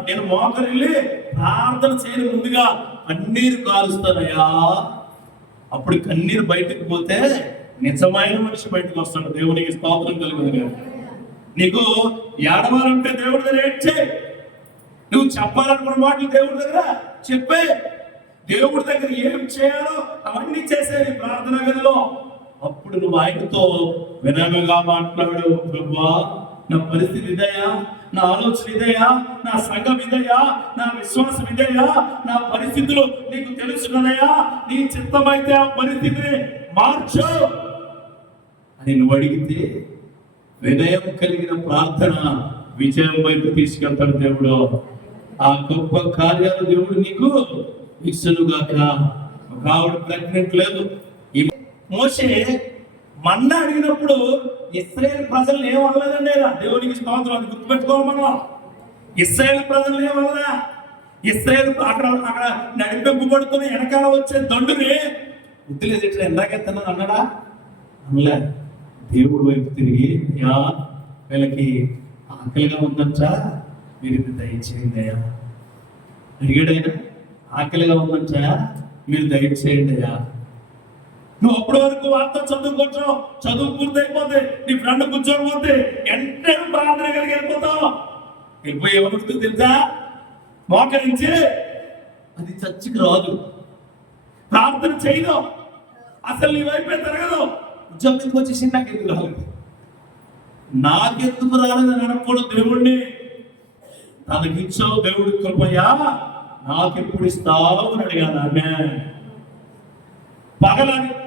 నేను మోకరిల్లి ప్రార్థన చేయని ముందుగా కన్నీరు కాలుస్తానయ్యా. అప్పుడు కన్నీరు బయటకు పోతే నిజమైన మనిషి బయటకు వస్తాడు. దేవునికి స్తోత్రం కలుగుతుంది. నీకు ఏడవాలంటే దేవుడి దగ్గర ఏడ్చే, నువ్వు చెప్పాలనుకున్న మాటలు దేవుడి దగ్గర చెప్పే, దేవుడి దగ్గర ఏం చేయాలో అవన్నీ చేసేది ప్రార్థన గదిలో. అప్పుడు నువ్వు ఆయనతో వినయంగా మాట్లాడు. ప్రభువా నా పరిస్థితి ఇదయ్యా, నా ఆలోచన ఇదయ్యా, నా సంఘం ఇదయ్యా, నా విశ్వాసం ఇదయ్యా, నా పరిస్థితులు నీకు తెలుసున్నదయ్యా, నీ చిత్తమైతే ఆ పరిస్థితిని మార్చు అని నువ్వు అడిగితే వినయం కలిగిన ప్రార్థన విజయం వైపు తీసుకెళ్తాడు దేవుడు. ఆ గొప్ప కార్యాలు దేవుడు నీకు ఇచ్చునుగాక. ఒక ఒక ఆవిడ ప్రెగ్నెంట్ లేదు. ఈ మోషే మన్నా అడిగినప్పుడు ఇశ్రాయేలు ప్రజలు ఏమనలేదండి. దేవునికి స్తోత్రం, అది గుర్తుపెట్టుకోవాలి మనం. ఇశ్రాయేలు ప్రజలు ఏమన్నా, ఇశ్రాయేలు అక్కడ నడిపింపబడుతున్న వెనకాల వచ్చే దండుని వద్దులేదు ఇట్లా ఎందాకెత్తన్నాను అన్నాడా? అనలే. దేవుడి వైపు తిరిగి, యా వీళ్ళకి ఆకలిగా ఉందంటా, మీరు ఇది దయచేయండి అయ్యా అడిగాడైనా. ఆకలిగా ఉందంటా, మీరు దయచేయండి అయ్యా. నువ్వు అప్పటి వరకు వార్త చదువుకుంటావు, చదువు పూర్తయిపోతే నీ ఫ్రెండ్ కూర్చోకపోతే వెంటనే ప్రార్థన కలిగి వెళ్ళిపోతావు. వెళ్ళిపోయి ఏమనుకుంటుంది తెలుసా? మోకరించి అది చర్చికి రాదు, ప్రార్థన చేయదు, అసలు నీ వైపే తిరగదు. ఉద్యోగం ఎందుకు వచ్చేసి నాకెందుకు రాలేదు, నాకెందుకు రాలేదని అనకూడదు. దేవుణ్ణి తనకిచ్చావు దేవుడి కృపయ్యా, నాకెప్పుడు ఇస్తావు అని అడిగాను. ఆమె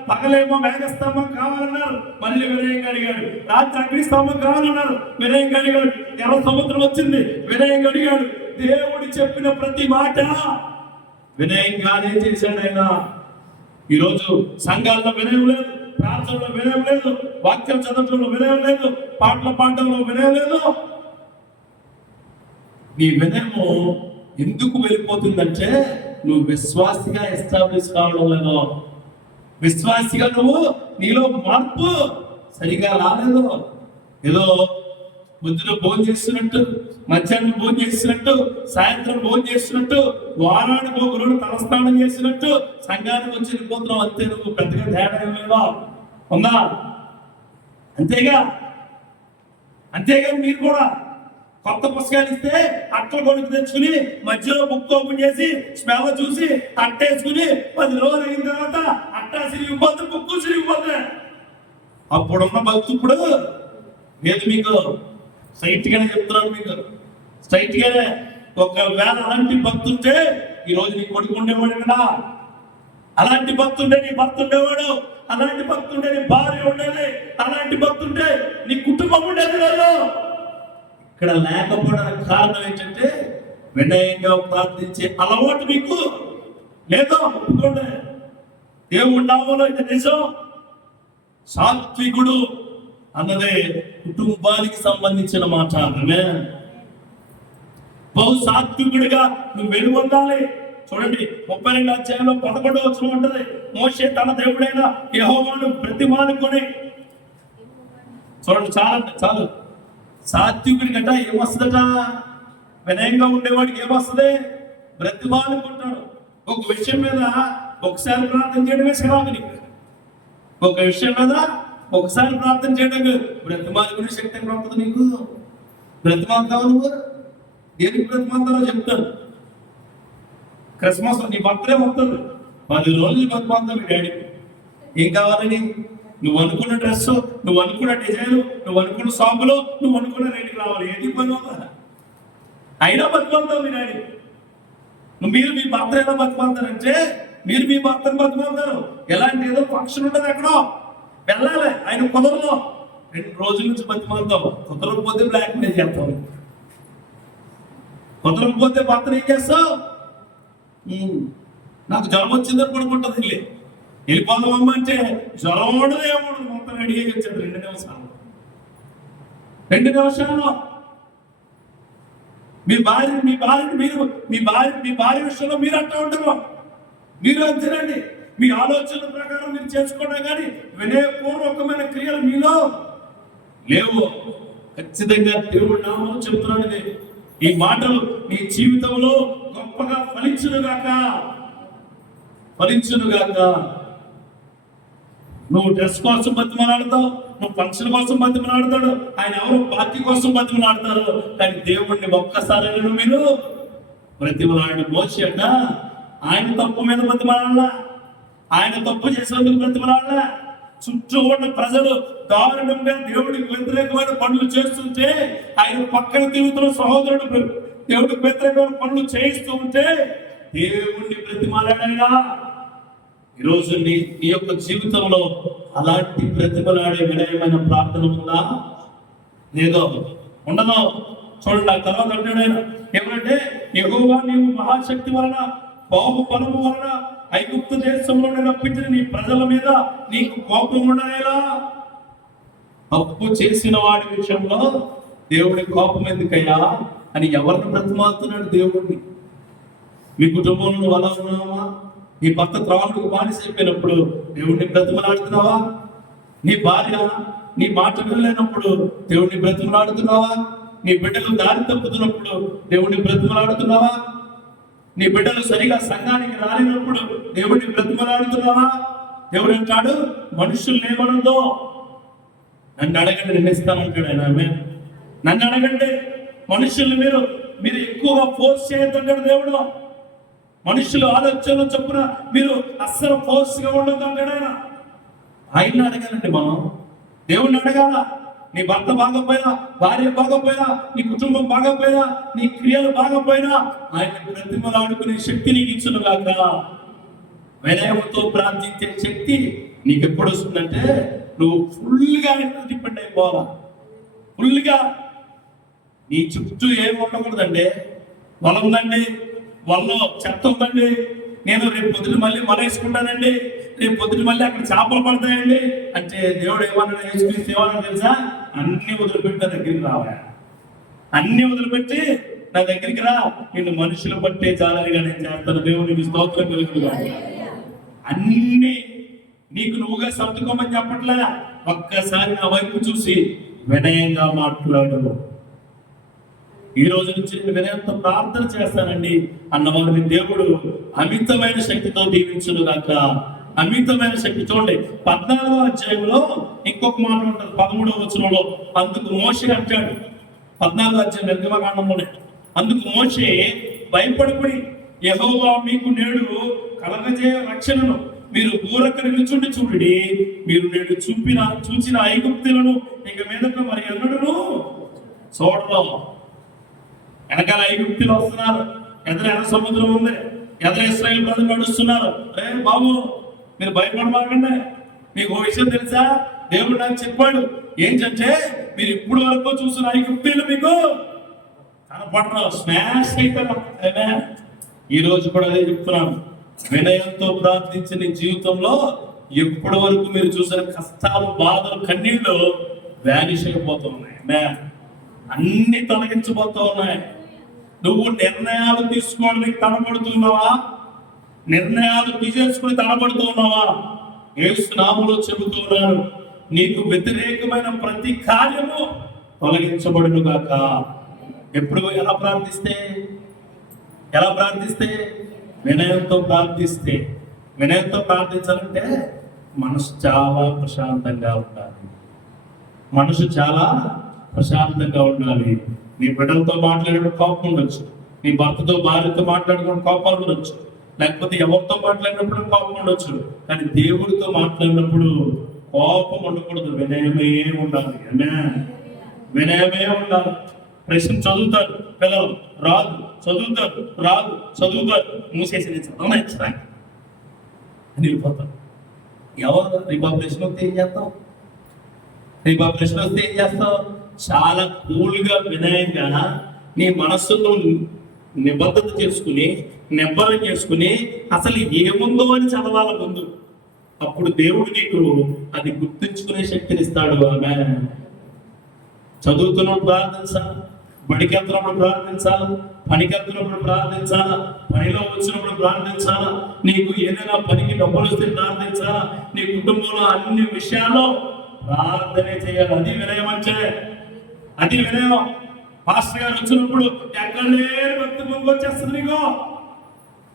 పగలేమో మేఘస్తంభం కావాలన్నారు, మళ్ళీ వినయంగా అడిగాడు. రాత్రి అగ్నిస్తంభం కావాలన్నారు, వినయంగా అడిగాడు. ఎర్ర సముద్రం వచ్చింది, వినయంగా అడిగాడు. దేవుడు చెప్పిన ప్రతి మాట వినయంగానే చేశాడు ఆయన. ఈరోజు సంఘాల్లో వినయం లేదు, ప్రార్థనలో వినయం లేదు, వాక్యం చదవడంలో వినయం లేదు, పాటలు పాడడంలో వినయం లేదు. నీ వినయము ఎందుకు వెళ్ళిపోతుందంటే నువ్వు విశ్వాసిగా ఎస్టాబ్లిష్ కావడం లేదు. విశ్వాసిగా నువ్వు నీలో మార్పు సరిగా రాలేదు. ఏదో పొద్దున భోజనం చేస్తున్నట్టు, మధ్యాహ్నం భోజనం చేస్తున్నట్టు, సాయంత్రం భోజనం చేస్తున్నట్టు, వారానికి ఒక రోజు తలస్నానం చేసినట్టు సంఘానికి వచ్చి వెళ్ళిపోతున్నావు అంతే. నువ్వు పెద్దగా తేడా లేదా ఉందా? అంతేగా మీరు కూడా కొత్త పుస్తకాలు ఇస్తే అట్ల కొడుకు తెచ్చుకుని మధ్యలో బుక్ ఓపెన్ చేసి స్మెల్ చూసి అట్టేసుకుని 10 రోజులు అయిన తర్వాత అట్టా సిరిగిపోతే బుక్ సిరిగిపోతే అప్పుడున్న భక్తుడు లేదు. మీకు స్ట్రైట్ గానే చెప్తున్నాను, మీకు స్ట్రైట్ గానే. ఒకవేళ అలాంటి భక్తుంటే ఈ రోజు నీ కొడుకు ఉండేవాడు కదా, అలాంటి భక్తుంటే నీ భర్త ఉండేవాడు, అలాంటి భక్తుంటే నీ భార్య ఉండేది, అలాంటి భక్తుంటే నీ కుటుంబం ఉండేది లేదు. ఇక్కడ లేకపోవడానికి కారణం ఏంటంటే వినయంగా ప్రార్థించే అలవాటు మీకు లేదో. ఒప్పుకోండి, దేవుడు నామములో ఇది నిజం. సాత్వికుడు అన్నదే కుటుంబానికి సంబంధించిన మాట. బహు సాత్వికుడిగా నువ్వు వెలుగొందాలి. చూడండి 32వ అధ్యాయంలో 11వ వచనం ఉంటది. మోషే తన దేవుడైన యెహోవాను ప్రతిమానుకొని, చూడండి చాలు సాత్వికుడి గట ఏమొస్తుందట? వినయంగా ఉండేవాడికి ఏమొస్తుంది? బ్రతిమాలుకుంటాడు. ఒక విషయం మీద ఒకసారి ప్రార్థన చేయడమే శరాకు నీకు. ఒక విషయం మీద ఒకసారి ప్రార్థన చేయడానికి బ్రతిమాలుకునే శక్తి ఎక్కడ ఉంటుంది నీకు? బ్రతిమాలుతావు నువ్వు? దేనికి బ్రతిమాలుతావో చెప్తాను. క్రిస్మస్ నీ బర్త్డే వస్తుంది, 10 రోజులు బ్రతిమాలుతావు మీ డాడీ. ఏం కావాలని? నువ్వు అనుకున్న డ్రెస్, నువ్వు అనుకున్న డిజైన్, నువ్వు అనుకున్న షాపులో నువ్వు అనుకున్న రేటుకి రావాలి. ఏది పని అయినా బతుకుతావు మీ డాడీ. మీరు మీ భర్త ఎలా బతుకుతారంటే మీరు మీ భర్తను బతుకుతారు. ఎలాంటి ఏదో ఫంక్షన్ ఉంటుంది ఎక్కడో వెళ్ళాలి, ఆయన కుదరదు. 2 రోజుల నుంచి బతిమాలుతావు. కుదరకపోతే బ్లాక్ మెయిల్ చేస్తావు. కుదరకపోతే భర్తను ఏం చేస్తావు? నాకు జ్వరం వచ్చిందని పడుకుంటుంది. వెళ్ళిపోదామమ్మ అంటే జ్వరం ఉండదు, ఏముండదు, మొత్తం రెడీ అయ్యి వచ్చాడు 2 నిమిషాలు. 2 నిమిషాల్లో మీ భార్య విషయంలో మీరు అట్లా ఉంటారు. మీరు అంతేనండి. మీ ఆలోచనల ప్రకారం మీరు చేసుకున్నా కానీ వినయపూర్వకమైన క్రియలు మీలో లేవు. ఖచ్చితంగా దేవుడి నామములో చెప్తున్నాను, ఈ మాటలు నీ జీవితంలో గొప్పగా ఫలించునుగాక. నువ్వు డ్రెస్ కోసం బతిమలాడతావు, నువ్వు ఫంక్షన్ కోసం బతిమలాడతాడు, ఆయన ఎవరు పార్టీ కోసం బతిమలాడతారు. కానీ దేవుణ్ణి ఒక్కసారి మీరు బ్రతిమలాడి మోషే అంట ఆయన తప్పు మీద బతిమలాడలా, ఆయన తప్పు చేసేందుకు బ్రతిమలాడలా. చుట్టూ ఉన్న ప్రజలు దారుణంగా దేవుడికి వ్యతిరేకమైన పనులు చేస్తుంటే ఆయన పక్కన తిరుగుతున్న సహోదరుడు దేవుడికి వ్యతిరేకమైన పనులు చేయిస్తూ ఉంటే దేవుణ్ణి బ్రతిమలాడగా. ఈరోజు నీ యొక్క జీవితంలో అలాంటి బ్రతిమలాడే వినయమైన ప్రార్థన ఉందా? లేదో ఉండదో. చూడండి, ఆ తర్వాత అంటాడు ఆయన ఏమంటే, యెహోవా నీవు మహాశక్తి వలన, బాహుబలము వలన ఐగుప్తు దేశంలో రప్పించిన నీ ప్రజల మీద నీకు కోపం ఉండనేలా? తప్పు చేసిన వాడి విషయంలో దేవుడి కోపం ఎందుకయ్యా అని ఎవరిని బ్రతిమాలుతున్నాడు దేవుడిని? మీ కుటుంబంలో అలా ఉన్నావా? నీ భర్త త్రాగుడుకు బానిసైపోయినప్పుడు దేవుడిని బ్రతిమలాడుతున్నావా? నీ భార్య నీ మాట వినలేనప్పుడు దేవుడిని బ్రతిమలాడుతున్నావా? నీ బిడ్డలు దారి తప్పుతున్నప్పుడు దేవుడిని బ్రతిమలాడుతున్నావా? నీ బిడ్డలు సరిగా సంఘానికి రాలేనప్పుడు దేవుడిని బ్రతిమలాడుతున్నావా? దేవుడు అంటాడు, మనుషులు ఏమనదో నన్ను అడగండి, నేను ఇస్తానంటాడు ఆయన. నన్ను అడగండి, మనుషుల్ని మీరు ఎక్కువగా ఫోర్స్ చేయొద్దంటాడు దేవుడు. మనుషులు ఆలోచనలు చొప్పున మీరు అస్సలు ఫోర్స్ గా ఉండదు అంటాడు ఆయన. ఆయన్ని అడగాలండి మనం, దేవుణ్ణి అడగాల. నీ భర్త బాగపోయినా, భార్య బాగపోయినా, నీ కుటుంబం బాగపోయినా, నీ క్రియలు బాగపోయినా ఆయన బ్రతిమలాడుకునే శక్తి నీకు ఇచ్చును గాక. వినయంతో ప్రార్థించే శక్తి నీకు ఎప్పుడు వస్తుందంటే నువ్వు ఫుల్గా డిపెండ్ అయిపోవాలా. ఫుల్గా నీ చుట్టూ ఏమి ఉండకూడదండి. వల ఉందండి, వలలో చెత్త ఉందండి, నేను రేపు పొద్దున మళ్ళీ మరేసుకుంటానండి, రేపు పొద్దున మళ్ళీ అక్కడ చేపలు పడతాయండి అంటే దేవుడు ఏమన్నా యేసుక్రీస్తు ఏమన్నా తెలుసా? అన్ని వదిలిపెట్టి నా దగ్గరికి రావా, అన్ని వదిలిపెట్టి నా దగ్గరికి రా, నేను మనుషులు పట్టే జాలరిగా నేను చేస్తాను. దేవునికి స్తోత్రం కలుగుతుంది. అన్ని నీకు నువ్వుగా సర్దుకోమని చెప్పట్లే, ఒక్కసారి నా వైపు చూసి వినయంగా మాట్లాడు. ఈ రోజు నుంచి నేను వినయంతో ప్రార్థన చేస్తానండి అన్నవారిని దేవుడు అమితమైన శక్తితో దీవించును గాక. అమితమైన శక్తి. చూడండి 14వ అధ్యాయంలో ఇంకొక మాట ఉంటుంది, 13వ వచనంలో. అందుకు మోషే అంటాడు, 14వ అధ్యాయం నిర్గమకాండంలోనే, అందుకు మోషే భయపడిపోయి యెహోవా మీకు నేడు కలగజేయ రక్షణను మీరు ఊరక నిలుచుండి చూడండి, మీరు నేడు చూచిన ఐగుప్తులను ఇక మీదట మరి ఎన్నడూ చూడరు. వెనకాల ఐగుప్తులు వస్తున్నారు, ఎదురు ఎర్ర సముద్రం ఉంది, ఎదురు ఇశ్రాయేలు ప్రజలు నడుస్తున్నారు. బాబు మీరు భయపడమాకండి. మీకు ఓ విషయం తెలుసా? దేవుడు నాకు చెప్పాడు ఏంటంటే మీరు ఇప్పుడు వరకు చూసిన ఐగుప్తులు మీకు కనపడరు, స్మాష్ అయిపోయారు. ఈ రోజు కూడా అదే చెప్తున్నాను, వినయంతో ప్రార్థించిన జీవితంలో ఎప్పటి వరకు మీరు చూసిన కష్టాలు, బాధలు, కన్నీళ్ళు వ్యానిష్ అయిపోతూ ఉన్నాయి, అన్ని తొలగించబోతూ ఉన్నాయి. నువ్వు నిర్ణయాలు తీసుకోవడానికి తడబడుతున్నావా? నిర్ణయాలు తీసేసుకుని తడబడుతూ ఉన్నావా? యేసు నామములో చెబుతున్నాను, నీకు వ్యతిరేకమైన ప్రతి కార్యము తొలగించబడును గాక. ఎప్పుడు ఎలా ప్రార్థిస్తే వినయంతో ప్రార్థిస్తే. వినయంతో ప్రార్థించాలంటే మనసు చాలా ప్రశాంతంగా ఉండాలి. మనసు చాలా ప్రశాంతంగా ఉండాలి. నీ బిడ్డలతో మాట్లాడేటప్పుడు కోపం ఉండొచ్చు, నీ భర్తతో భార్యతో మాట్లాడుకున్న కోపాలు ఉండొచ్చు, లేకపోతే ఎవరితో మాట్లాడినప్పుడు కోపం ఉండొచ్చు, కానీ దేవుడితో మాట్లాడినప్పుడు కోపం ఉండకూడదు, వినయమే ఉండాలి. వినయమే ఉండాలి. ప్రశ్న చదువుతారు పిల్లలు, రాదు, చదువుతారు, మూసేసి నేను చదవనా ఇచ్చా అని వెళ్ళిపోతారు. ఎవరు రేపు ప్రశ్న వస్తే ఏం చేస్తావు? చాలా కూల్గా వినయంగా నీ మనస్సును నిబద్ధత చేసుకుని నిబ్బరం చేసుకుని అసలు ఏముందో అని చదవాల ముందు. అప్పుడు దేవుడు నీకు అది గుర్తుంచుకునే శక్తిని ఇస్తాడు. ఆమె చదువుతున్నప్పుడు ప్రార్థించాలి, బడికి వెళ్తున్నప్పుడు ప్రార్థించాలి, పనికి వెళ్తున్నప్పుడు ప్రార్థించాలా, పనిలో వచ్చినప్పుడు ప్రార్థించాలా, నీకు ఏదైనా పనికి డబ్బులు వస్తే ప్రార్థించాలా, నీ కుటుంబంలో అన్ని విషయాల్లో ప్రార్థనే చేయాలి. అది వినయం అంటే, అది వినయం. పాస్టర్ గారు వచ్చినప్పుడు ఎక్కడ లేని భక్తి పొంగు వచ్చేస్తుంది నీకు.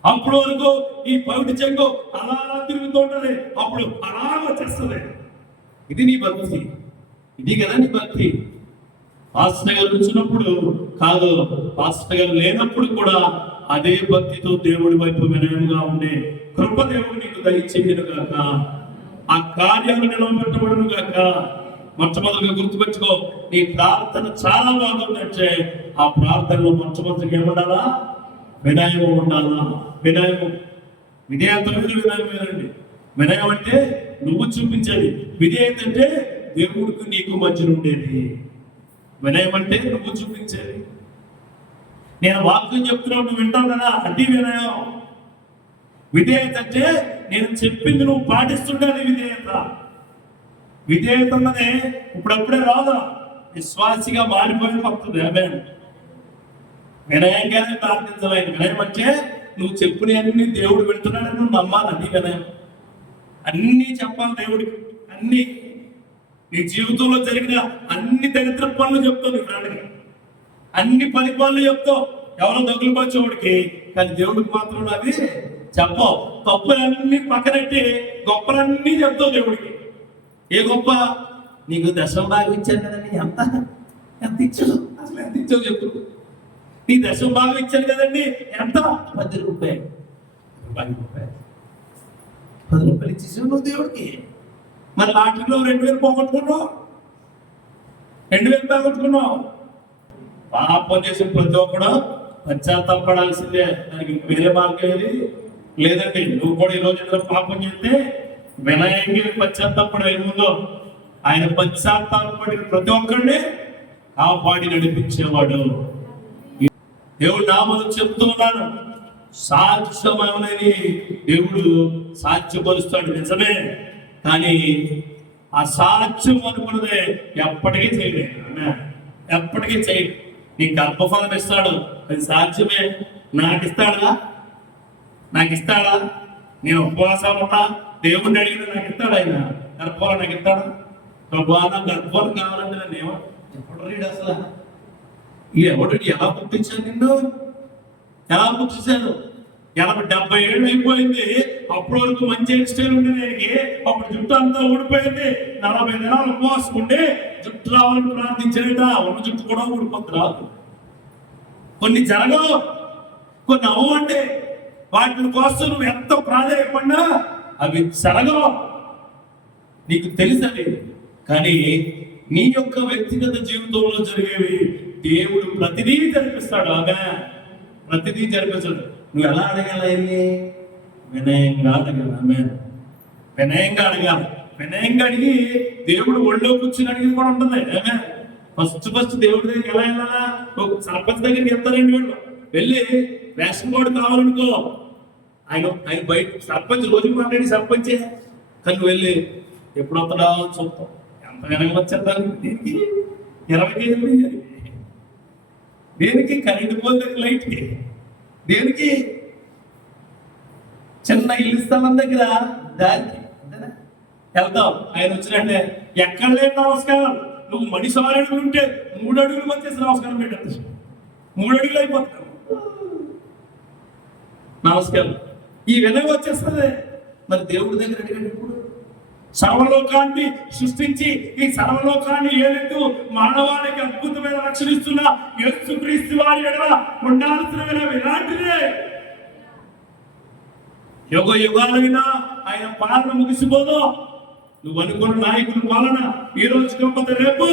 అప్పుడు వరకు ఈ పవిటి చెంగు అలా తిరుగుతూ ఉంటది, అప్పుడు అలా వచ్చేస్తుంది. ఇది నీ భక్తి, ఇది కదా నీ భక్తి. పాస్టర్ గారు వచ్చినప్పుడు కాదు, పాస్టర్ గారు లేనప్పుడు కూడా అదే భక్తితో దేవుడి వైపు వినయంగా ఉండే కృప దేవుడు నీకు దయచేయను గాక. ఆ కార్యాలు నిలబెట్టబడును గాక. మొట్టమొదటిగా గుర్తుపెట్టుకో, నీ ప్రార్థన చాలా బాగుందంటే ఆ ప్రార్థనలో మొట్టమొదటిగా ఏముండాలా? వినయం ఉండాలా. వినయం, విధేయత మీద వినయం వేరండి. వినయం అంటే నువ్వు చూపించేది, విధేయత అంటే దేవుడికి నీకు మధ్య ఉండేది. వినయం అంటే నువ్వు చూపించేది. నేను వాక్యం చెప్తున్నావు, నువ్వు వింటావు కదా, అది వినయం. విధేయత అంటే నేను చెప్పింది నువ్వు పాటిస్తుండాలి విధేయత. విధేయత అన్నదే ఇప్పుడప్పుడే రాదా, విశ్వాసిగా మారిపోయి వస్తుంది. ఆమె వినయంగానే ప్రార్థించాలి. వినయం అంటే నువ్వు చెప్పిన అన్ని దేవుడు పెడుతున్నాడని నువ్వు నమ్మాలి. అది వినయం. అన్నీ చెప్పాలి దేవుడికి. అన్ని నీ జీవితంలో జరిగిన అన్ని దరిద్ర పనులు చెప్తావు నీ ఫ్రెండ్కి, అన్ని పని పనులు చెప్తావు ఎవరో దగులు వచ్చేవాడికి, కానీ దేవుడికి మాత్రం అవి చెప్పవు. తప్పులన్నీ పక్కనెట్టి గొప్పలన్నీ చెప్తావు దేవుడికి. ఏ గొప్ప? నీకు దశం బాగా ఇచ్చాను కదండి, ఎంత ఎంత ఇచ్చావు, అసలు ఎంత ఇచ్చావు చెప్పు. నీ దశం బాగా ఇచ్చాను కదండి, ఎంత? 10 రూపాయలు. 10 రూపాయలు 10 రూపాయలు ఇచ్చేసావు నువ్వు దేవుడికి. మరి లాటరీలో 2000 పోగొట్టుకున్నావు, 2000 పోగొట్టుకున్నావు. పాపం చేసిన ప్రతి ఒక్కడు పశ్చాత్తాపడాల్సిందే, దానికి వేరే మార్గం ఏది లేదండి. నువ్వు కూడా ఈ రోజు పాపం చేస్తే వినయంగా పశ్చాత్తాపడి ముందు ఆయన పశ్చాత్తాపడిన ప్రతి ఒక్కరిని కాపాడి నడిపించేవాడు. దేవుడు నామను చెప్తున్నాను, సాధ్యమని దేవుడు సాధ్యపరుస్తాడు, నిజమే. కానీ ఆ సాధ్యం అనుకున్నదే ఎప్పటికీ చేయలేదు, ఎప్పటికీ చేయడు. నీ గర్భఫలం ఇస్తాడు, అది సాధ్యమే. నాకు ఇస్తాడా? నేను ఉపవాసాలు ఉన్నా దేవుడిని అడిగిన నాకు ఇస్తాడు. ఆయన గర్భఫలం నాకు ఇస్తాడు. ప్రభా నాకు గర్భఫలం కావాలంటే నన్ను ఎవడు రీడు అసలు? ఎవడు ఎలా పుట్టించాను నిన్ను? ఎలా పుట్టించాను? 70 ఏళ్ళు అయిపోయింది, అప్పటి వరకు మంచి హెయిర్ స్టైల్ ఉండే దానికి అప్పుడు జుట్టు అంతా ఊడిపోయింది. 40 దినాలు ఉపవాసం ఉండి జుట్టు రావాలని ప్రార్థించాడట. ఉన్న జుట్టు కూడా ఊడిపోతుంది, రాదు. కొన్ని జరగవు, కొన్ని అవ్వండి. వాటి కోసం నువ్వు ఎంత ప్రాధాన్యపడినా అవి జరగవు, నీకు తెలుసది. కానీ నీ యొక్క వ్యక్తిగత జీవితంలో జరిగేవి దేవుడు ప్రతిదీ జరిపిస్తాడు. ఆమె ప్రతిదీ జరిపించాడు. నువ్వు ఎలా అడగాలి? వినయంగా అడగాలి. ఆమె వినయంగా అడగాలి. వినయంగా అడిగి దేవుడు ఒళ్ళో కూర్చుని అడిగి కూడా ఉంటుంది. ఆమె ఫస్ట్ దేవుడి దగ్గరికి ఎలా వెళ్ళాలా? సర్పంచ్ దగ్గరికి వెళ్తారండి వాళ్ళు. వెళ్ళి రేషన్ కార్డు కావాలనుకో, ఆయన బయట సర్పంచ్ రోజు మాట్లాడి సర్పంచే, కానీ నువ్వు వెళ్ళి ఎప్పుడు వస్తాడా అని చూస్తాం. ఎంత వెనక వచ్చేద్దాం, దీనికి 20 కేజీలు, దేనికి? కరెంటు పోతే లైట్కి, దేనికి? చిన్న ఇల్లు స్థలం దగ్గర దానికి వెళ్తావు. ఆయన వచ్చినట్టే ఎక్కడ లేదు నమస్కారం. నువ్వు మనిషి 6 అడుగులు ఉంటే 3 అడుగులు వచ్చేసి నమస్కారం పెట్టచ్చు. 3 అడుగులు అయిపోతావు నమస్కారం. ఈ వినయం వచ్చేస్తుంది. మరి దేవుడి దగ్గర అడిగాడు. ఇప్పుడు సర్వలోకాన్ని సృష్టించి ఈ సర్వలోకాన్ని ఏలెత్తు మానవానికి అద్భుతమైన రక్షణ ఇస్తున్న యేసుక్రీస్తు వారి ఎడల ఉండాల్సిన వినయం ఇలాంటిదే. యుగ యుగాలైనా ఆయన పాలన ముగిసిపోదు. నువ్వు అనుకున్న నాయకుల పాలన ఈ రోజు కాకపోతే రేపు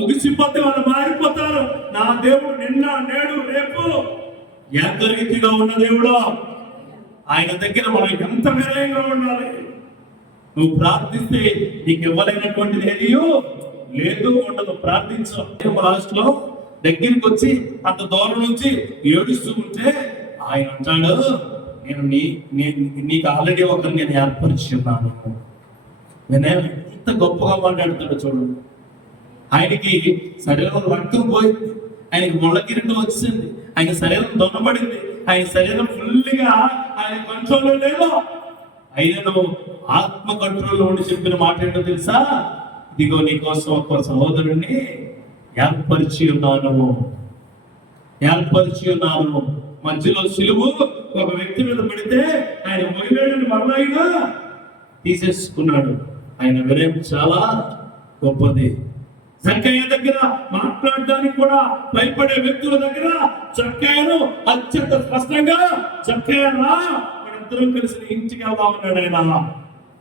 ముగిసిపోతే వాళ్ళు మారిపోతారు. నా దేవుడు నిన్న నేడు రేపు ఏకరీతిగా ఉన్న దేవుడు. ఆయన దగ్గర మనం ఎంత వినయంగా ఉండాలి. నువ్వు ప్రార్థిస్తే నీకు ఇవ్వలేనటువంటిది ఏది లేదు, ఉండదు. ప్రార్థించు. లాస్ట్ లో దగ్గరికి వచ్చి అంత దూరం నుంచి ఏడుస్తూ ఉంటే ఆయన అంటాడు, నేను నీకు ఆల్రెడీ ఒకరిని నేను ఏర్పరిచి ఉన్నాను. నేనే ఎంత గొప్పగా మాట్లాడుతాడు చూడండి. ఆయనకి శరీరం రక్తం పోయింది, ఆయనకి ముళ్ళ కిరీటం వచ్చింది, ఆయన శరీరం దొన్నబడింది, ఆయన శరీరం ఫుల్గా ఆయన కంట్రోల్లో లేదు. అయినను ఆత్మ కంట్రోల్లో ఉండి చెప్పిన మాట ఏంటో తెలుసా? ఇదిగో నీకోసం ఒక సహోదరుని ఏర్పరిచి ఉన్నాను. మధ్యలో సిలువు ఒక వ్యక్తి మీద పెడితే ఆయన మొయ్యలేని మరణాయినా తీసేసుకున్నాడు. ఆయన వినయం చాలా గొప్పది. జక్కయ్య దగ్గర మాట్లాడడానికి కూడా భయపడే వ్యక్తుల దగ్గర జక్కయ్యను అత్యంత స్పష్టంగా జక్కయ్య రా, మనందరం కలిసి ఇంటికి వెళ్దామన్నాడు. ఆయన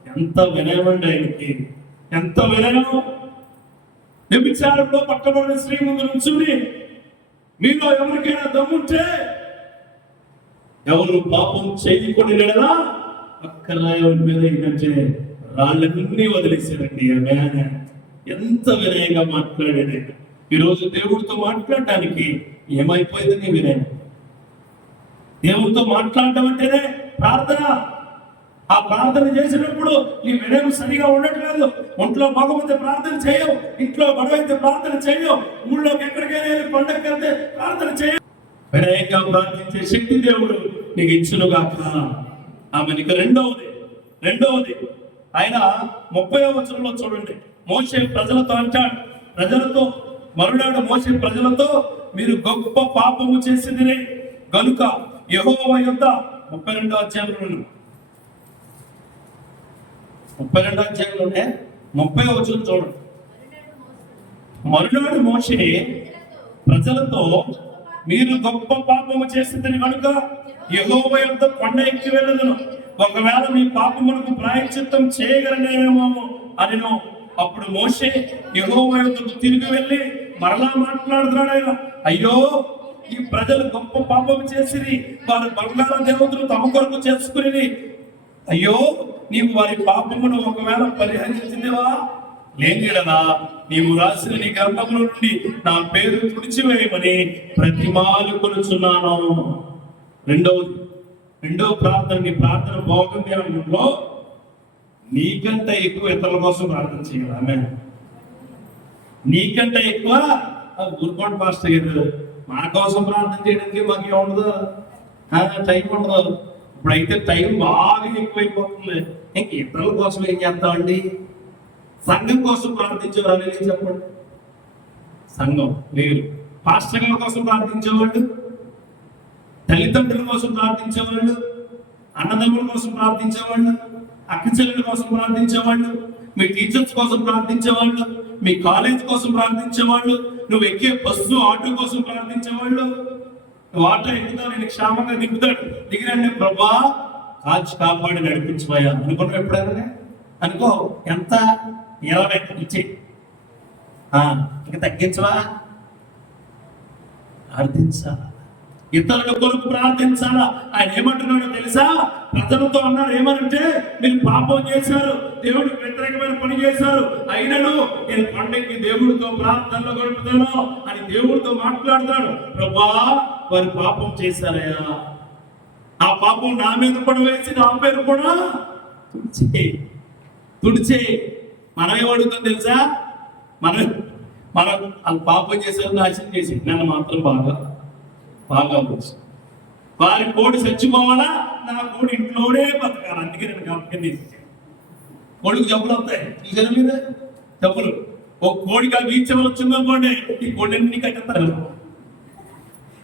ఎంత వినయం అండి ఆయనకి, ఎంత వినయం. వ్యభిచారంలో పట్టబడిన స్త్రీ ముందు నుంచుని మీలో ఎవరికైనా దమ్ముంటే ఎవరు పాపం చేయకుండా లేడలా అక్కరాయ మీద ఏంటంటే రాళ్ళన్నీ వదిలేశారండి. ఆమె ఎంత వినయంగా మాట్లాడేది. ఈరోజు దేవుడితో మాట్లాడటానికి ఏమైపోయింది నీ వినయం? దేవుడితో మాట్లాడటం అంటేనే ప్రార్థన. ఆ ప్రార్థన చేసినప్పుడు నీ వినయం సరిగా ఉండట్లేదు, ఒంట్లో బాగోపోతే ప్రార్థన చేయవు, ఇంట్లో గొడవ అయితే ప్రార్థన చేయవు, ఊళ్ళోకి ఎక్కడికైనా వెళ్ళి పండగకి వెళ్తే ప్రార్థన చేయవు. వినయంగా ప్రార్థించే శక్తి దేవుడు నీకు ఇచ్చునుగాక. ఆమె నీకు రెండవది ఆయన 30వ వచనంలో చూడండి, మోషే ప్రజలతో అంటాడు, ప్రజలతో మరునాడు మోషే ప్రజలతో, మీరు గొప్ప పాపము చేసింది గనుక యెహోవా యొద్ద 32వ అధ్యాయంలోనే 30వ వచనం చూడండి. మరునాడు మోషే ప్రజలతో, మీరు గొప్ప పాపము చేసిందని కనుక యెహోవా యొద్ద కొండ ఎక్కి వెళ్ళదును, ఒకవేళ మీ పాపములకు ప్రాయశ్చిత్తం చేయగలనేమో అనిను. అప్పుడు మోషే యెహోవా యొద్దకు తిరిగి వెళ్ళి మరలా మాట్లాడుతున్నాడు ఆయన, అయ్యో ఈ ప్రజలు గొప్ప పాపం చేసిరి, వారు బంగాళ దేవతలు తమ కొరకు చేసుకుని, అయ్యో నీవు వారి పాపమును ఒకవేళ పరిహరించినవా, లేనియెడల నీవు రాసిన నీ గర్భముల నుండి నా పేరు తుడిచివేయమని ప్రతిమాలుకొనుచున్నాను. రెండో ప్రార్థన, నీ ప్రార్థన బాగుంది అనుకుంటూ నీకంటే ఎక్కువ ఇతరుల కోసం ప్రార్థన చేయాలి. ఆమె నీకంటే ఎక్కువ ఊరుకోండి పాస్టర్ గారు, మా కోసం ప్రార్థన చేయడానికి మాకు ఉండదు, టైం ఉండదు. ఇప్పుడైతే టైం బాగా ఎక్కువైపోతుంది, ఇంక ఇతరుల కోసం ఏం చేస్తామండి? సంఘం కోసం ప్రార్థించేవారు అనేది చెప్పండి. సంఘం లేరు. పాస్టర్ గారి కోసం ప్రార్థించేవాళ్ళు, తల్లిదండ్రుల కోసం ప్రార్థించేవాళ్ళు, అన్నదమ్ముల కోసం ప్రార్థించేవాళ్ళు, అక్క చెల్లెల కోసం ప్రార్థించేవాళ్ళు, మీ టీచర్స్ కోసం ప్రార్థించేవాళ్ళు, మీ కాలేజ్ కోసం ప్రార్థించేవాళ్ళు, నువ్వు ఎక్కే బస్సు ఆటో కోసం ప్రార్థించేవాళ్ళు. నువ్వు ఆటో ఎక్కుతావు, నేను క్షేమంగా దిగుతాడు, దిగినండి ప్రభా కాపాడి నడిపించబోయా అనుకున్నావు ఎప్పుడైనా? అనుకో, ఎంత 20 ఇచ్చి ఇంకా తగ్గించవా? ప్రార్థించాలా, ఇతరుల కొరకు ప్రార్థించాలా. ఆయన ఏమంటున్నాడో తెలుసా? ప్రజలతో అన్నారు ఏమనంటే, మీరు పాపం చేశారు, దేవుడికి వ్యతిరేకమైన పని చేశారు, అయినను నేను పండక్కి దేవుడితో ప్రార్థనలో గడుపుతాను అని దేవుడితో మాట్లాడతాడు. ప్రభా వారు పాపం చేశారయ్యా, ఆ పాపం నా మీద కూడా వేసి నా పేరు కూడా తుడిచే. మనం ఏమడుగుతాం తెలుసా? మనం వాళ్ళు పాపం చేశారు, నాశనం చేసి నన్ను మాత్రం బాగా వచ్చు. వారి కోడి చచ్చిపోవాలా, నా కోడి ఇంట్లోనే బతకాలి, అందుకే నేను కంపెనీ తీసేసాను. కోడికి జబ్బులు వస్తాయి, చూసారా మీద జబ్బులు. ఒక కోడికి ఆ వీచవలు వచ్చిందనుకోండి, ఈ కోడి అన్ని కట్టేస్తారు.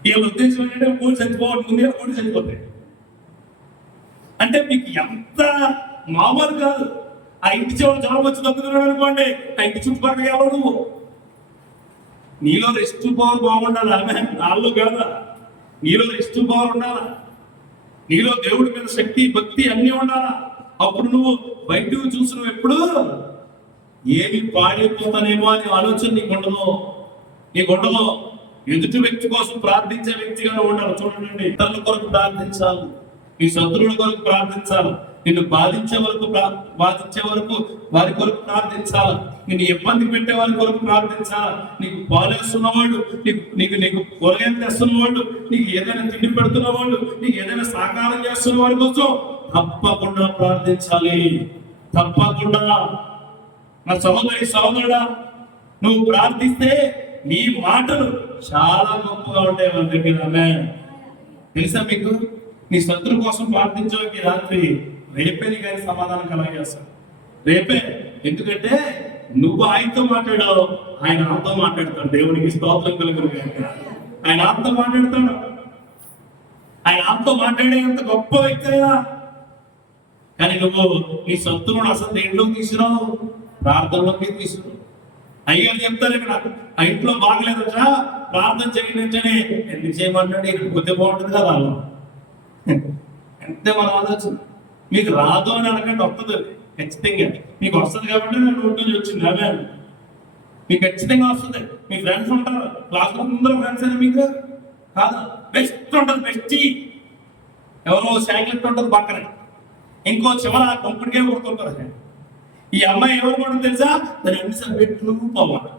వీళ్ళ ఉద్దేశం ఏంటంటే కోడి చచ్చిపోవడం ముందే కోడి చచ్చిపోతాయి. అంటే మీకు ఎంత మామూలు కాదు. ఆ ఇంటి చివరి జ్వరం వచ్చి దొక్కుతున్నాడు అనుకోండి, ఆ ఇంటి చుట్టుపక్కల ఎవరు? నువ్వు నీలో రెస్ట్ పవర్ బాగుండాలి. ఆమె నాలో కాదా, నీలో రెస్ట్ పవర్ ఉండాలా, నీలో దేవుడి మీద శక్తి భక్తి అన్ని ఉండాలా. అప్పుడు నువ్వు బయటకు చూసినవు ఎప్పుడు ఏమి పాడైపోతానేమో అని ఆలోచన నీకు ఉండదు. ఎదుటి వ్యక్తి కోసం ప్రార్థించే వ్యక్తిగా ఉండాలి. చూడండి, ఇతరుల కొరకు ప్రార్థించాలి, నీ శత్రువుల కొరకు ప్రార్థించాలి, నిన్ను బాధించే వరకు వారి కొరకు ప్రార్థించాలి, నిన్ను ఇబ్బంది పెట్టే వారి కొరకు ప్రార్థించాలి. నీకు పాలేస్తున్నవాళ్ళు, నీకు కూరగాయలు తెస్తున్నవాళ్ళు, నీకు ఏదైనా తిండి పెడుతున్నవాళ్ళు, నీకు ఏదైనా సహకారం చేస్తున్న వారి కోసం తప్పకుండా ప్రార్థించాలి. తప్పకుండా నా సహోదరుడా, నువ్వు ప్రార్థిస్తే నీ మాటలు చాలా గొప్పగా ఉంటాయి మన దగ్గర. తెలుసా మీకు? నీ శత్రువు కోసం ప్రార్థించే రాత్రి రేపే నీకు సమాధానం కలగజేస్తాడు. రేపే. ఎందుకంటే నువ్వు ఆయనతో మాట్లాడావు, ఆయన ఆత్మతో మాట్లాడతాడు. దేవునికి స్తోత్రం కలుగును. ఆయన ఆత్మతో మాట్లాడతాడు. ఆయన ఆత్మతో మాట్లాడేంత గొప్ప వ్యక్తి అయినా కానీ నువ్వు నీ శత్రువును అసలు దేంట్లోకి తీసుకురావు, ప్రార్థనలోకి తీసుకురావు. అయ్యారు చెప్తారు ఇక్కడ, ఆ ఇంట్లో బాగలేదట ప్రార్థన చేయించని. ఎందుకు చేయమంటాడు? ఇక్కడ బుద్ధి బాగుంటుంది కదా. అంతే మన ఆలోచన. మీకు రాదు అని అనకండి, వస్తుంది ఖచ్చితంగా. మీకు వస్తుంది కాబట్టి నేను నోటి నుంచి వచ్చింది. అవే మీకు ఖచ్చితంగా వస్తుంది. మీ ఫ్రెండ్స్ ఉంటారు, క్లాస్ అందరూ ఫ్రెండ్స్ అని మీకు కాదు. బెస్ట్ ఉంటుంది, బెస్ట్. ఎవరో సైకిల్ ఉంటుంది పక్కన, ఇంకో చివర కంపెనీకే కొడుతుంటారు. ఈ అమ్మాయి ఎవరు కూడా తెలుసా? దాని అన్ని సబ్జెక్టులు పోవాలి,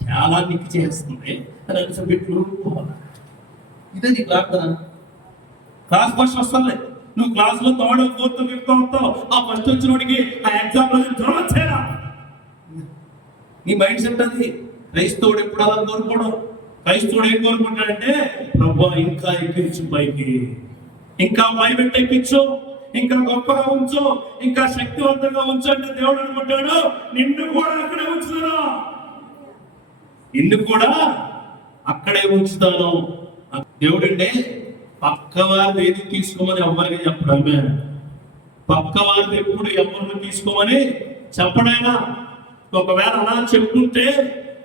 చాలా నిక్కి చేస్తుంది. దాని అన్ని సబ్జెక్టులు పోవాలి. ఇదే నీ ప్రార్థన. క్లాస్ ఫస్ట్ వస్తుంది, నువ్వు క్లాస్ లో థర్డ్ ఫోర్త్ ఫిఫ్త్ అవుతావు, ఆ ఫస్ట్ వచ్చినోడికి ఆ ఎగ్జామ్ రోజు జ్వరం వచ్చేరా. నీ మైండ్ సెట్ అది. క్రైస్తవుడు ఎప్పుడు అలా కోరుకోవడం. క్రైస్తవుడు ఏం కోరుకుంటాడంటే, ప్రభు ఇంకా ఎక్కించు పైకి, ఇంకా పైబెట్టి ఎక్కించు, ఇంకా గొప్పగా ఉంచు, ఇంకా శక్తివంతంగా ఉంచు అంటే దేవుడు అనుకుంటాడు నిన్ను కూడా అక్కడే ఉంచుతాను, నిన్ను కూడా అక్కడే ఉంచుతాను. దేవుడు అంటే పక్క వారిని ఏది తీసుకోమని ఎవరికి చెప్పడమే. పక్క వారిని ఎప్పుడు ఎవరిని తీసుకోమని చెప్పడైనా. ఒకవేళ అలా చెప్పుకుంటే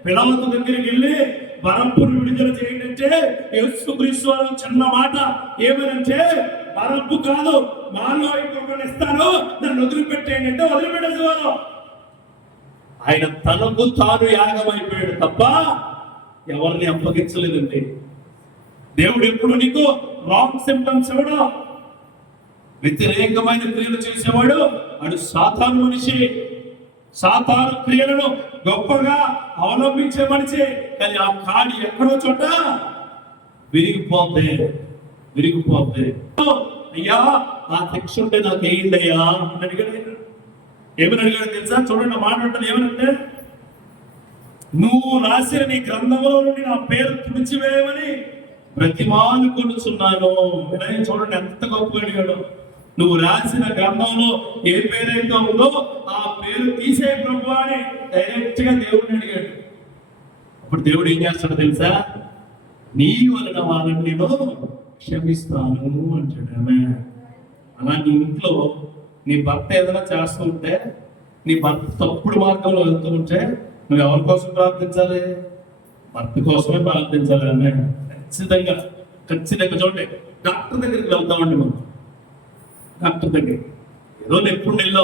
పిలాతు దగ్గరికి వెళ్ళి బరబ్బును విడుదల చేయంటే యేసుక్రీస్తు వారు చిన్న మాట ఏమనంటే, బరబ్బు కాదు మాలో ఇంకొకరిని ఇస్తాను, నన్ను వదిలిపెట్టేయండి అంటే వదిలిపెట్టేసేవారు. ఆయన తనకు తాను యాగమైపోయాడు తప్ప ఎవరిని అప్పగించలేదండి. దేవుడు ఎప్పుడు నీకు రాంగ్ సింప్టమ్స్ ఇవ్వడు, వ్యతిరేకమైన క్రియలు చేసేవాడు వాడు సాతాను మనిషి. సాతాను క్రియలను గొప్పగా అవలంబించే మనిషి. కానీ ఆ కాడి ఎక్కడో చోట విరిగిపోతే అయ్యా ఆ శిక్ష ఉంటే నాకు వేయండి అయ్యా అని అడిగాడు. ఏమని అడిగాడు తెలుసా? చూడండి మాట్లాడుతుంది ఏమనంటే, నువ్వు రాసిన నీ గ్రంథంలో నుండి నా పేరు తుడిచివేయమని ప్రతిమాను కొనుచున్నాను. చూడండి ఎంత గొప్పగా అడిగాడు. నువ్వు రాసిన గ్రంథంలో ఏ పేరైతే ఉందో ఆ పేరు తీసే ప్రభు అని డైరెక్ట్ గా దేవుడిని అడిగాడు. అప్పుడు దేవుడు ఏం చేస్తాడో తెలుసా? నీ వలన వాళ్ళని నేను క్షమిస్తాను అంటాడు. ఆమె అలా నీ ఇంట్లో నీ భర్త ఏదైనా చేస్తూ ఉంటే, నీ భర్త తప్పుడు మార్గంలో వెళ్తూ ఉంటే నువ్వు ఎవరి కోసం ప్రార్థించాలి? భర్త కోసమే ప్రార్థించాలి. ఆమె ఖచ్చితంగా చూడండి, డాక్టర్ దగ్గరికి వెళ్తామండి మనం. డాక్టర్ దగ్గర ఏదో ఎప్పుడు నెలలో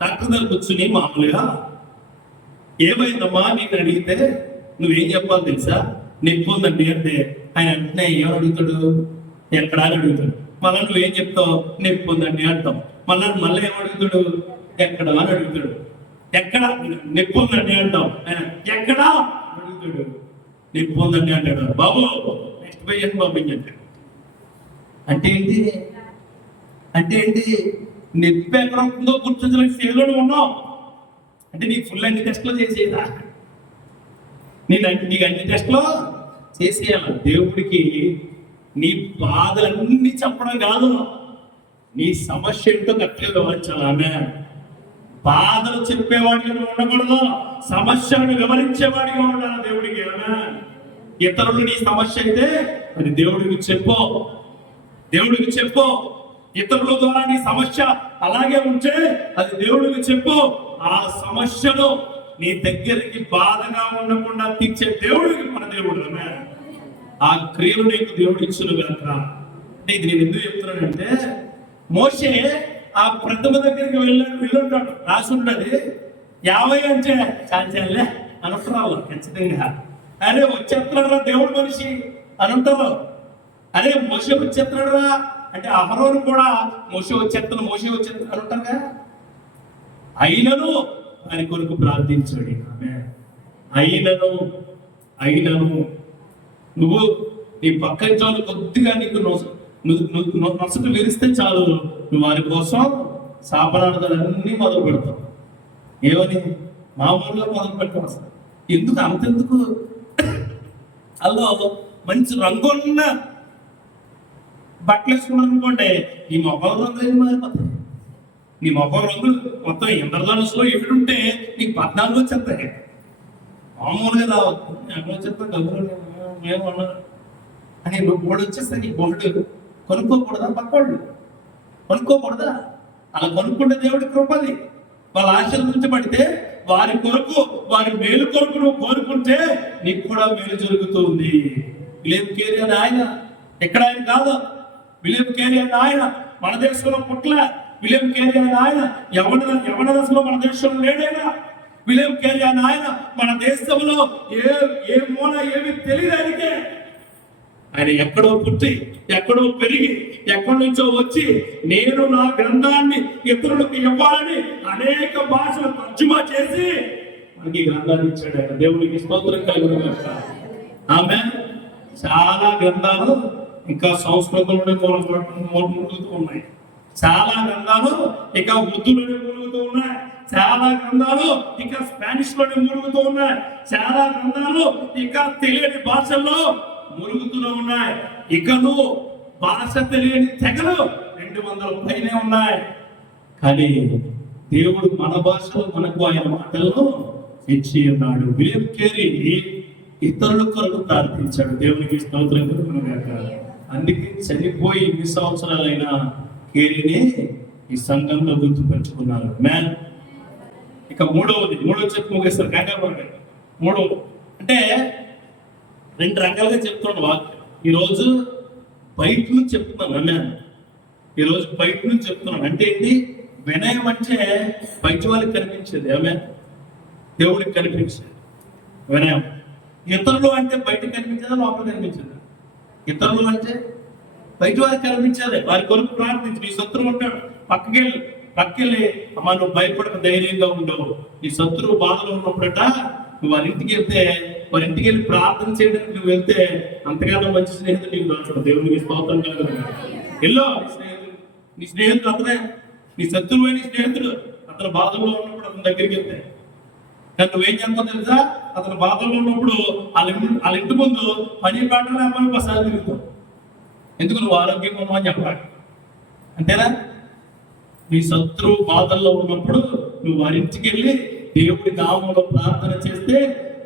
డాక్టర్ దగ్గర కూర్చుని మామూలుగా ఏమైందమ్మా నేను అడిగితే నువ్వేం చెప్పాలి తెలుసా? నొప్పి ఉందండి అంటే ఆయన వెంటనే ఏమని అడుగుతాడు? ఎక్కడా అని అడుగుతాడు. మళ్ళీ నువ్వేం చెప్తావు? నొప్పి ఉందండి అంటావు. మళ్ళీ ఏమడుగుతాడు? ఎక్కడా అని అడుగుతాడు. ఎక్కడ నొప్పి ఉందండి అంటావు. ఆయన ఎక్కడా అడుగుతాడు. నొప్పి ఉందండి అంటాడు. బాబు నెక్స్ట్ పేషెంట్ పంపించండి అంటే ఏంటి? నొప్పి ఎక్కడ ఉంటుందో గుర్తించలేక సేవలో ఉన్నావు అంటే నీకు ఫుల్ అన్ని టెస్ట్లో చేసేదా? నీకు అన్ని టెస్ట్లో చేసేయాల. దేవుడికి నీ బాధలన్నీ చెప్పడం కాదు, నీ సమస్య ఏంటో గట్టిగా వివరించాలి. ఆమె బాధలు చెప్పేవాడిగా ఉండకూడదు, సమస్యలను వివరించేవాడిగా ఉండాలి దేవుడికి. ఆమె ఇతరులు నీ సమస్య అయితే అది దేవుడికి చెప్పు. ఇతరుల ద్వారా నీ సమస్య అలాగే ఉంటే అది దేవుడికి చెప్పు. ఆ సమస్యను నీ దగ్గరికి బాధగా ఉండకుండా తీర్చే దేవుడికి మన దేవుడు. ఆ క్రియలు నీకు దేవుడు ఇచ్చును కనుక. ఇది నేను ఎందుకు చెప్తున్నానంటే, మోషే ఆ ప్రతిమ దగ్గరికి వెళ్ళుంటాడు, రాసి ఉన్నది 50 అంటే చాలే అనుకుంటారు ఖచ్చితంగా. అరే వచ్చేస్తున్నాడు దేవుడు మనిషి అని ఉంటారు. అరే మోషే వచ్చేస్తున్నాడు రా అంటే అహరోను కూడా మోషే వచ్చేస్తాను అని ఉంటారుగా. అయినను ఆయన కొరకు ప్రార్థించాడు. అయినను నువ్వు నీ పక్కన చాలు కొద్దిగా నీకు నొసట విరిస్తే చాలు, నువ్వు వారి కోసం శాపనార్థాలన్నీ మొదలు పెడతావు. ఏమని? మామూలుగా మొదలు పెట్టావు. అసలు అంతెందుకు? అలా మంచి రంగున్న బట్టలు వేసుకున్నాను అనుకోండి, నీ మొహం రంగు ఏం మారిపోతాయి. నీ మొహం రంగులు మొత్తం ఇంద్రధనుసులో ఏడుంటే నీకు 14 వచ్చేస్తాయి. మామూలుగా రావద్దు. ఎవరో చెప్తా డబ్బులు మేము అన్నారు అని నువ్వు బోర్డు వచ్చేస్తే నీ బోర్డు కొనుక్కోకూడదా? పక్కోళ్ళు కొనుక్కోకూడదా? అలా కొనుక్కుంటే దేవుడి కృపది. వాళ్ళ ఆశీర్వదించబడితే వారి కొరకు, వారి మేలు కొరకు నువ్వు కోరుకుంటే నీకు కూడా మేలు జరుగుతుంది. విలియం కేరీ అని ఆయన, ఎక్కడ ఆయన కాదు. విలియం కేరీ అని ఆయన మన దేశంలో పుట్ల. విలియం కేరీ అని ఆయన యవన దశలో మన దేశంలో లేడైనా. విలియం కేరీ అని ఆయన మన దేశంలో ఏ మూల ఏమి తెలియదానికే. ఆయన ఎక్కడో పుట్టి, ఎక్కడో పెరిగి, ఎక్కడి నుంచో వచ్చి నేను నా గ్రంథాన్ని ఇతరులకు ఇవ్వాలని అనేక భాషలు తర్జుమా చేసి మనకి గ్రంథాన్ని ఇచ్చాడు ఆయన. దేవునికి స్తోత్రం కలుగును గాక. ఆమె చాలా గ్రంథాలు ఇంకా సంస్కృతంలోనే మూలములుతూ ఉన్నాయి. చాలా గ్రంథాలు ఇక ఉర్దూలోనే మూలుగుతూ ఉన్నాయి, చాలా గ్రంథాలు ఇక స్పానిష్ లోనే మూలుగుతూ ఉన్నాయి, చాలా గ్రంథాలు ఇక తెలియని భాషల్లో మూలుగుతూనే ఉన్నాయి. ఇకను భాష తెలియని తెగలు 200 పైనే ఉన్నాయి. కానీ దేవుడు మన భాషలో మనకు ఆయన మాటలను ఇచ్చి ఉన్నాడు. విలియం కేరీ ఇతరుల కొరకు ప్రార్థించాడు. దేవునికి స్తోత్రం కలుగునుగాక. అందుకే చనిపోయి ఎన్ని సంవత్సరాలైనా కేరీని ఈ సంఘంలో గుర్తుపెట్టుకున్నారు. మ్యాన్ ఇక మూడవది చెప్పి ముగిస్తారు. కాకపోతే మూడవది అంటే 2 రకాలుగా చెప్తున్నాడు వాక్యం. ఈరోజు బయట నుంచి చెప్తున్నాను మ్యాన్, ఈరోజు బయట నుంచి చెప్తున్నాను. అంటే ఏంటి? వినయం అంటే బయట వాళ్ళకి కనిపించేది, ఆమె దేవుడికి కనిపించేది వినయం. ఇతరులు అంటే బయటకు కనిపించేదా, లోపల కనిపించేదా? ఇతరులు అంటే బయట వారికి కనిపించేది. వారి కొరకు ప్రార్థించి, నీ శత్రువు ఉంటాడు పక్కకెళ్ళి అమ్మా నువ్వు భయపడక ధైర్యంగా ఉండవు. నీ శత్రువు బాధలో ఉన్నప్పుడట నువ్వు వారి ఇంటికి వెళ్ళి ప్రార్థన చేయడానికి నువ్వు వెళ్తే అంతగానో మంచి స్నేహితుడు నీకు దొరకడు. దేవునికి స్తోత్రం కలుగుతుంది. ఎల్లో నీ స్నేహితుడు అతనే, నీ శత్రువు నీ స్నేహితుడు. అతను బాధల్లో ఉన్నప్పుడు అతని దగ్గరికి వెళ్తే కానీ నువ్వేం చేస్తావు తెలుసా? అతను బాధల్లో ఉన్నప్పుడు వాళ్ళ ఇంటి ముందు పని పాటలు అమ్మాయి ఒకసారి తిరుగుతావు. ఎందుకు? నువ్వు ఆరోగ్యంగా ఉన్నావని చెప్పాలి. అంతేనా? నీ శత్రువు బాధల్లో ఉన్నప్పుడు నువ్వు వారి ఇంటికి వెళ్ళి దేవుడి నామంలో ప్రార్థన చేస్తే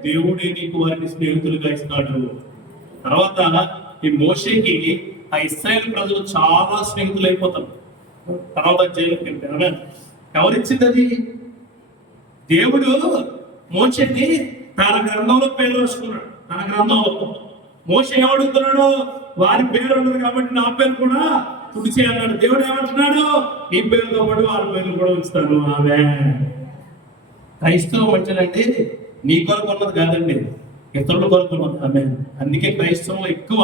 దేవుడే నీకు వారిని స్నేహితులుగా ఇస్తాడు. తర్వాత ఈ మోషేకి ఆ ఇశ్రాయేలు ప్రజలు చాలా స్నేహితులు అయిపోతారు. తర్వాత జైలుకి వెళ్తారు. ఎవరిచ్చింది అది? దేవుడు మోషేని తన గ్రంథంలో పేరు రాసుకున్నాడు. తన గ్రంథంలో మోషే ఏమడుగుతున్నాడు? వారి పేరు ఉండదు కాబట్టి నా పేరు కూడా తుడిచి అన్నాడు. దేవుడు ఏమంటున్నాడు? నీ పేరుతో పాటు వారి పేర్లు కూడా ఉంచుతాను. ఆమె క్రైస్తవం అంటేనండి నీ కొరకు ఉన్నది కాదండి, ఇతరుల కొరకు ఉన్నది. ఆమె అందుకే క్రైస్తవం ఎక్కువ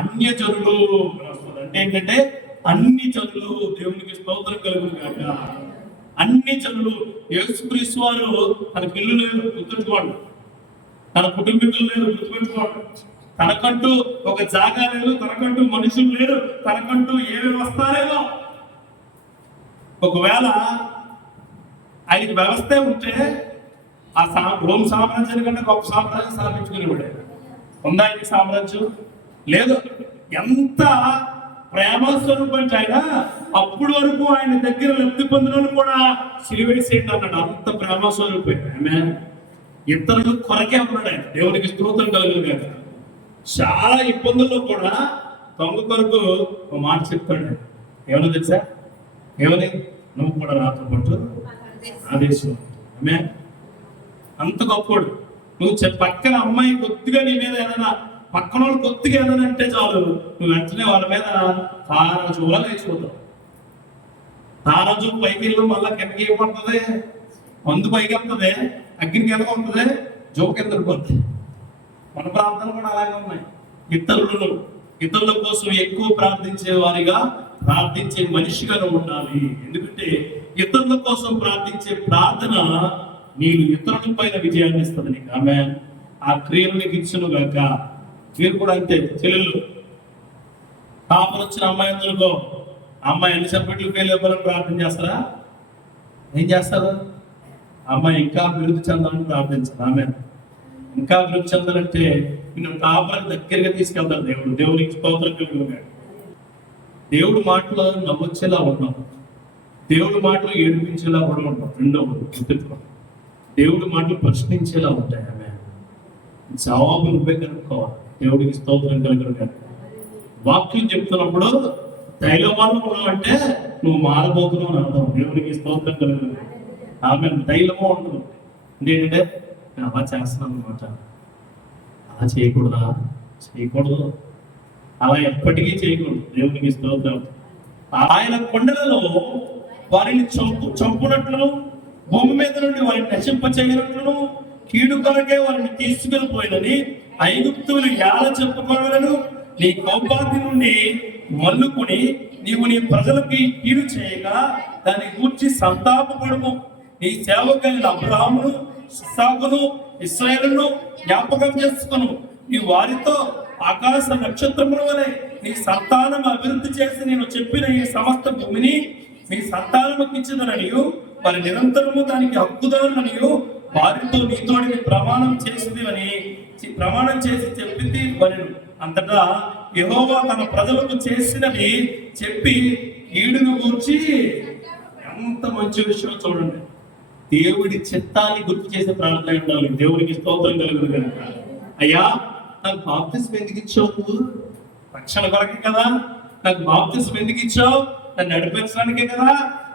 అన్యజనులు అంటే ఏంటంటే అన్ని జనులు. దేవునికి స్తోత్రం కలుగును కాక. అన్ని జనులు. యేసుక్రీస్తు వారు తన పిల్లలు లేరు గుర్తుపెట్టుకోండి, తన కుటుంబీకులు లేరు గుర్తుపెట్టుకోండి, తనకంటూ ఒక జాగా లేదు, తనకంటూ మనుషులు లేరు, తనకంటూ ఏ వ్యవస్థ లేదు. ఒకవేళ ఆయనకి వ్యవస్థే ఉంటే ఆ రోమ్ సామ్రాజ్యాన్ని కంటే గొప్ప సామ్రాజ్యం స్థాపించుకునేవాడే. ఉందా ఆయనకి సామ్రాజ్యం? లేదు. ఎంత ప్రేమ స్వరూపం ఆయన అప్పుడు వరకు ఆయన దగ్గర లబ్ధి పొందిన కూడా సిలివేసేయండి అన్నాడు. అంత ప్రేమ స్వరూపం ఆమె. ఇతరులు కొరకే ఉన్నాడు ఆయన. దేవునికి స్తోత్రం కలుగును గాక. చాలా ఇబ్బందుల్లో కూడా దొంగ కొరకు ఒక మాట చెప్తాడు. ఏమన్నా తెలుసా? ఏమని? నువ్వు కూడా నాతో పాటు ఆదేశం. ఆమె అంత గొప్పడు. నువ్వు పక్కన అమ్మాయి కొద్దిగా నీ మీద ఏదైనా, పక్కన వాళ్ళు కొద్దిగా ఏదైనా అంటే చాలు నువ్వు వెంటనే వాళ్ళ మీద తారాజులా లేచిపోతావు. తారాజు పైకి వెళ్ళి మళ్ళా కిందకి ఏమవుతుంది? మందు పైకి వెళ్తుంది, అగ్ని కింద ఉంటుంది, జోకు కింద పడుతుంది. మన ప్రాంతాలు కూడా అలాగే ఉన్నాయి. ఇతరుల కోసం ఎక్కువ ప్రార్థించే వారిగా, ప్రార్థించే మనిషిగా ఉండాలి. ఎందుకంటే ఇతరుల కోసం ప్రార్థించే ప్రార్థన నీకు ఇతరుల పైన విజయాన్ని ఇస్తుంది నీకు. ఆమె ఆ క్రియలు నీకు ఇచ్చును గాక. మీరు కూడా అంతే. చెల్లెళ్ళు పాపలు వచ్చిన అమ్మాయి అందరికో అమ్మాయి ఎన్ని సబ్జెక్టులు ఫెయిల్ అయిపోవాలని ప్రార్థన చేస్తారా? ఏం చేస్తారు? అమ్మాయి ఇంకా అభివృద్ధి చెందాలని ప్రార్థించారు. ఆమె ఇంకా అభివృద్ధి చెందాలంటే నేను పాపాలకు దగ్గరగా తీసుకెళ్తాను దేవుడు. దేవునికి స్తోత్రం కలుగును. దేవుడు మాటలో నవ్వొచ్చేలా ఉన్నాం, దేవుడి మాటలు ఏడిపించేలా కూడా ఉంటాం. రెండవది గుర్తుపెట్టుకోండి, దేవుడి మాటలు ప్రశ్నించేలా ఉంటాయి. ఆమె జవాబు నువ్వే కనుక్కోవాలి. దేవుడికి స్తోత్రం కలుగును. వాక్యం చెప్తున్నప్పుడు తైలమానం ఉన్నావంటే నువ్వు మారబోతున్నావు అని అర్థం. దేవుడికి స్తోత్రం కలుగును. ఆమె తైలమో ఉంటుంది. ఏంటంటే నేను అలా చేస్తున్నాను అనమాట. అలా చేయకూడదు, అలా ఎప్పటికీ చేయకూడదు. దేవునికి స్తోత్రం. ఆయన కొండలలో వారిని చంపునట్లును, భూమి మీద నుండి వారిని నశింపచేయనట్లును, కీడు కొరకే వారిని తీసుకెళ్ళిపోయినని ఐగుప్తులు ఎలా చెప్పుకోవాలను నీ కోపాగ్ని నుండి మల్లుకుని నీవు నీ ప్రజలకి కీడు చేయగా దాన్ని గూర్చి సంతాపపడము. నీ సేవకులైన అబ్రాహామును, ఇస్సాకును, ఇశ్రాయేలును జ్ఞాపకం చేసుకును. నీ వారితో ఆకాశ నక్షత్రముల వలె నీ సంతానం అభివృద్ధి చేసి నేను చెప్పిన ఈ సమస్త భూమిని మీ సంతానముకి ఇచ్చిననియు మరి నిరంతరము దానికి హక్కుదారులనియు వారితో నీతోడిని ప్రమాణం చేసి చెప్పింది మరియు అంతటా యెహోవా తన ప్రజలకు చేసినది చెప్పి ఈడును గూర్చి ఎంత మంచి విషయం చూడండి. దేవుడి చిత్తాన్ని గుర్తు చేసే ప్రార్థన ఉండాలి. దేవుడికి స్తోత్రం కలుగును కనుక, అయ్యా నాకు బాప్తిస్మం ఎందుకు ఇచ్చావు? నువ్వు రక్షణ కొరకే కదా. నాకు బాప్తిస్మం ఎందుకు ఇచ్చావు? నన్ను నడిపించడానికే కదా.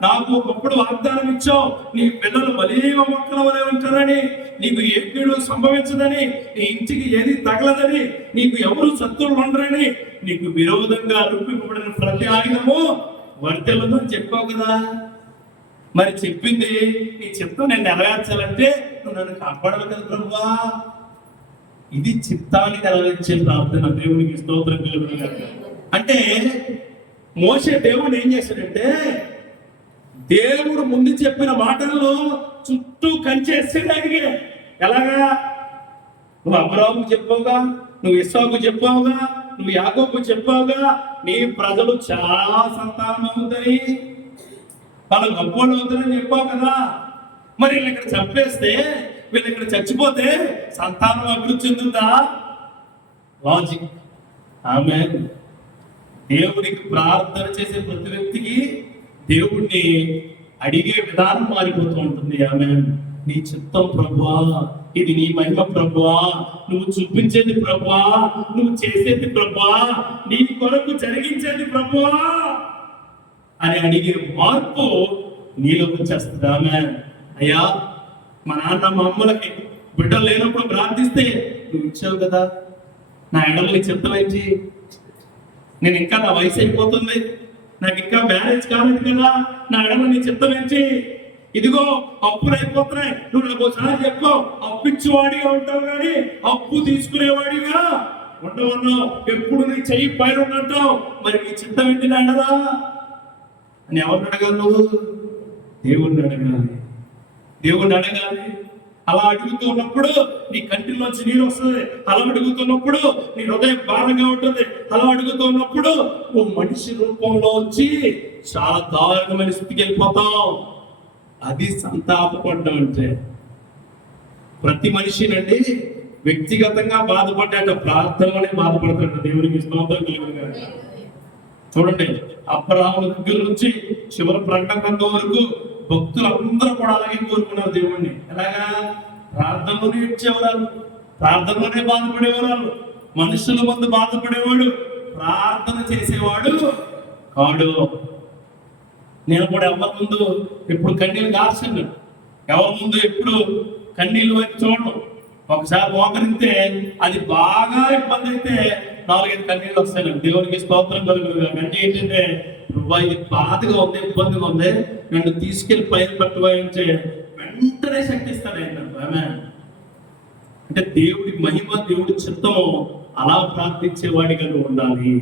నాకు ఒకప్పుడు వాగ్దానం ఇచ్చావు, నీ పిల్లలు బలీవ మొక్కల వలె ఉంటారని, నీకు ఏ కీడు సంభవించదని, నీ ఇంటికి ఏది తగలదని, నీకు ఎవరు శత్రువులు ఉండరని, నీకు విరోధంగా రూపింపబడిన ప్రతి ఆయుధము వర్తిల్లదని చెప్పావు కదా. మరి చెప్పింది నీ చిత్తం నేను నెరవేర్చాలంటే నువ్వు నన్ను కాపాడాలి కదా ప్రభువా. ఇది చిత్తాన్ని నెరవేర్చే ప్రార్థన. దేవునికి స్తోత్రం కలుగును గాక. అంటే మోషే దేవుడు ఏం చేశాడంటే, దేవుడు ముందు చెప్పిన మాటల్లో చుట్టూ కంచేసేదానికి, ఎలాగా? నువ్వు అబ్రాహాముకు చెప్పావుగా, నువ్వు ఇస్సాకు చెప్పావుగా, నువ్వు యాకోబుకు చెప్పావుగా, నీ ప్రజలు చాలా సంతానం అవుతాయి, వాళ్ళు గొప్పలు అవుతారని చెప్పావు కదా. మరి వీళ్ళు ఇక్కడ చంపేస్తే, వీళ్ళు ఇక్కడ చచ్చిపోతే సంతానం అభివృద్ధి చెందుందా? లాజిక్. ఆమె దేవుడికి ప్రార్థన చేసే ప్రతి వ్యక్తికి దేవుణ్ణి అడిగే విధానం మారిపోతూ ఉంటుంది. ఆమె నీ చిత్తం ప్రభువా, ఇది నీ మహిమ ప్రభువా, నువ్వు చూపించేది ప్రభువా, నువ్వు చేసేది ప్రభువా, నీ కొరకు జరిగించేది ప్రభువా అని అడిగే మార్పు నీలోకి వచ్చేస్తుంది. ఆమె అయ్యా మా నాన్న మా అమ్మలకి బిడ్డలు లేనప్పుడు ప్రార్థిస్తే నువ్వు ఇచ్చావు కదా, నా ఎడల్ని చిత్తమైంచి, నేను ఇంకా నా వయసు అయిపోతుంది, నాకు ఇంకా మ్యారేజ్ కాలేదు కదా, నా ఎడల నీ చిత్తమైంచి, ఇదిగో అప్పులు అయిపోతున్నాయి, నువ్వు నాకు ఒకసారి చెప్పు, అప్పిచ్చేవాడిగా ఉంటావు కానీ అప్పు తీసుకునేవాడిగా ఉండవన్నావు, ఎప్పుడు నీ చెయ్యి పైన ఉన్నట్టావు, మరి నీ చిత్తం ఏంటి నాయనదా అని ఎవరిని అడగాలి? నువ్వు దేవుణ్ణి అడగాలి. దేవుణ్ణి అడగాలి. అలా అడుగుతున్నప్పుడు నీ కంటిలోంచి నీరు వస్తుంది, అలా అడుగుతున్నప్పుడు నీ హృదయం భారంగా ఉంటుంది, అలా అడుగుతున్నప్పుడు నువ్వు మనిషి రూపంలో వచ్చి చాలా దారుణమైన స్థితికి వెళ్ళిపోతావు. అది సంతాపపడ్డం అంటే. ప్రతి మనిషినండి వ్యక్తిగతంగా బాధపడ్డాట, ప్రార్థనలోనే బాధపడతాడు. దేవునికి స్తోత్రం కలుగును గాక. చూడండి, అబ్రహాము దగ్గర నుంచి చివరి ప్రకటన గ్రంథం వరకు భక్తులందరూ కూడా అలాగే కోరుకున్నారు దేవుణ్ణి. ఎలాగా? ప్రార్థనలోనే ఇచ్చేవారు, ప్రార్థనలోనే బాధపడేవారు. మనుషుల ముందు బాధపడేవాడు, ప్రార్థన చేసేవాడు కాడు. నేను కూడా ఎవరి ముందు ఎప్పుడు కన్నీళ్ళు కాల్చండి, ఎవరి ముందు ఎప్పుడు కన్నీళ్ళు వైపు చూడను. ఒకసారి మోకరిస్తే అది బాగా ఇబ్బంది అయితే 4-5 కన్నీళ్ళు వస్తాయి. దేవునికి స్తోత్రం కలుగును. అంటే ఏంటంటే, ఇది బాధగా ఉంది, ఇబ్బందిగా ఉంది, నన్ను తీసుకెళ్లి పైన పట్టుకోయించే వెంటనే శక్తిస్తాడు ఆయన. అంటే దేవుడి మహిమ, దేవుడి చిత్తము అలా ప్రార్థించేవాడిగా ఉండాలి.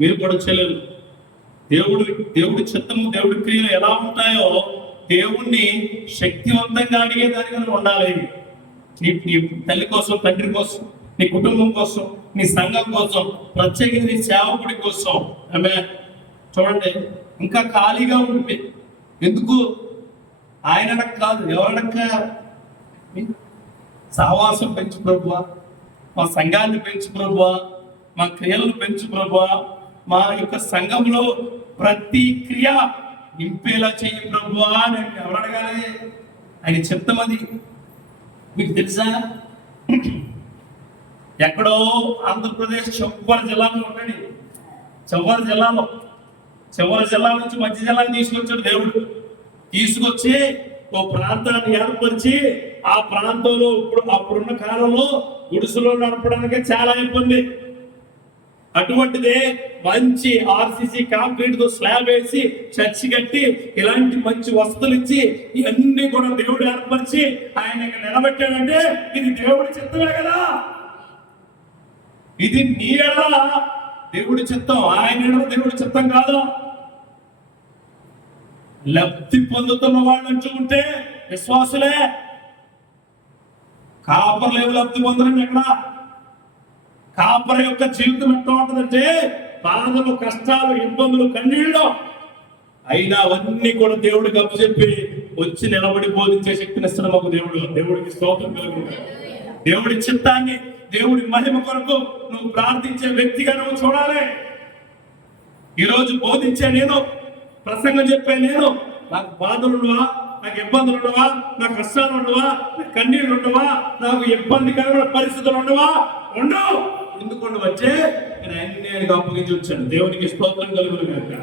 మీరు కూడా చెల్లెలు, దేవుడి చిత్తము, దేవుడి క్రియలు ఎలా ఉంటాయో దేవుణ్ణి శక్తివంతంగా అడిగేదానిగా ఉండాలి. నీ తల్లి కోసం, తండ్రి కోసం, నీ కుటుంబం కోసం, నీ సంఘం కోసం, ప్రత్యేకంగా నీ సేవకుడి కోసం. ఆమె చూడండి, ఇంకా ఖాళీగా ఉంటుంది. ఎందుకు? ఆయన కాదు, ఎవరనక్క? సహవాసం పెంచు ప్రభువా, మా సంఘాన్ని పెంచు ప్రభువా, మా క్రియలను పెంచు ప్రభువా, మా యొక్క సంఘంలో ప్రతి క్రియ నింపేలా చెయ్యి ప్రభువా అని ఎవరు అడగాలి? ఆయన చిత్తం అది. మీకు తెలుసా, ఎక్కడో ఆంధ్రప్రదేశ్ చివరి జిల్లాలో ఉండండి, చివరి జిల్లా నుంచి మధ్య జిల్లాని తీసుకొచ్చాడు దేవుడు. తీసుకొచ్చి ఓ ప్రాంతాన్ని ఏర్పరిచి, ఆ ప్రాంతంలో అప్పుడున్న కాలంలో గుడిసెలో నడపడానికి చాలా ఇబ్బంది. అటువంటిదే మంచి ఆర్సీసీ కాంక్రీట్ తో స్లాబ్ వేసి, చర్చి కట్టి, ఇలాంటి మంచి వసతులు ఇచ్చి, ఇవన్నీ కూడా దేవుడు ఏర్పరిచి ఆయన నిలబెట్టాడంటే ఇది దేవుడి చిత్తమే కదా. ఇది నీ ఎడల దేవుడి చిత్తం, ఆయన ఎడల దేవుడి చిత్తం కాదు. లబ్ధి పొందుతున్న వాళ్ళు అంటూ విశ్వాసులే. కాపర్లేవు లబ్ధి పొందరండి. ఎక్కడ కాపరి యొక్క జీవితం ఎట్లా ఉంటుందంటే బాధలు, కష్టాలు, ఇబ్బందులు, కన్నీళ్ళు అయినా అవన్నీ కూడా దేవుడికి అప్పచెప్పి వచ్చి నిలబడి బోధించే శక్తిని ఇస్తున్నాం ఒక దేవుడికి స్తోత్రం కలుగుతుంది. దేవుడి చిత్తాన్ని, దేవుడి మహిమ కొరకు నువ్వు ప్రార్థించే వ్యక్తిగా నువ్వు చూడాలి. ఈరోజు బోధించే నేను, ప్రసంగం చెప్పే నేను, నాకు బాధలు ఉండవా, నాకు ఇబ్బందులు ఉండవా, నాకు కష్టాలు ఉండవా, నాకు కన్నీళ్ళు ఉండవా, నాకు ఇబ్బందికరమైన పరిస్థితులు ఉండవా? ఉండవు. ఎందుకు ఉండవచ్చే? నేను అన్యానికి అప్పగించి వచ్చాను. దేవునికి స్తోత్రం కలుగుతుంది.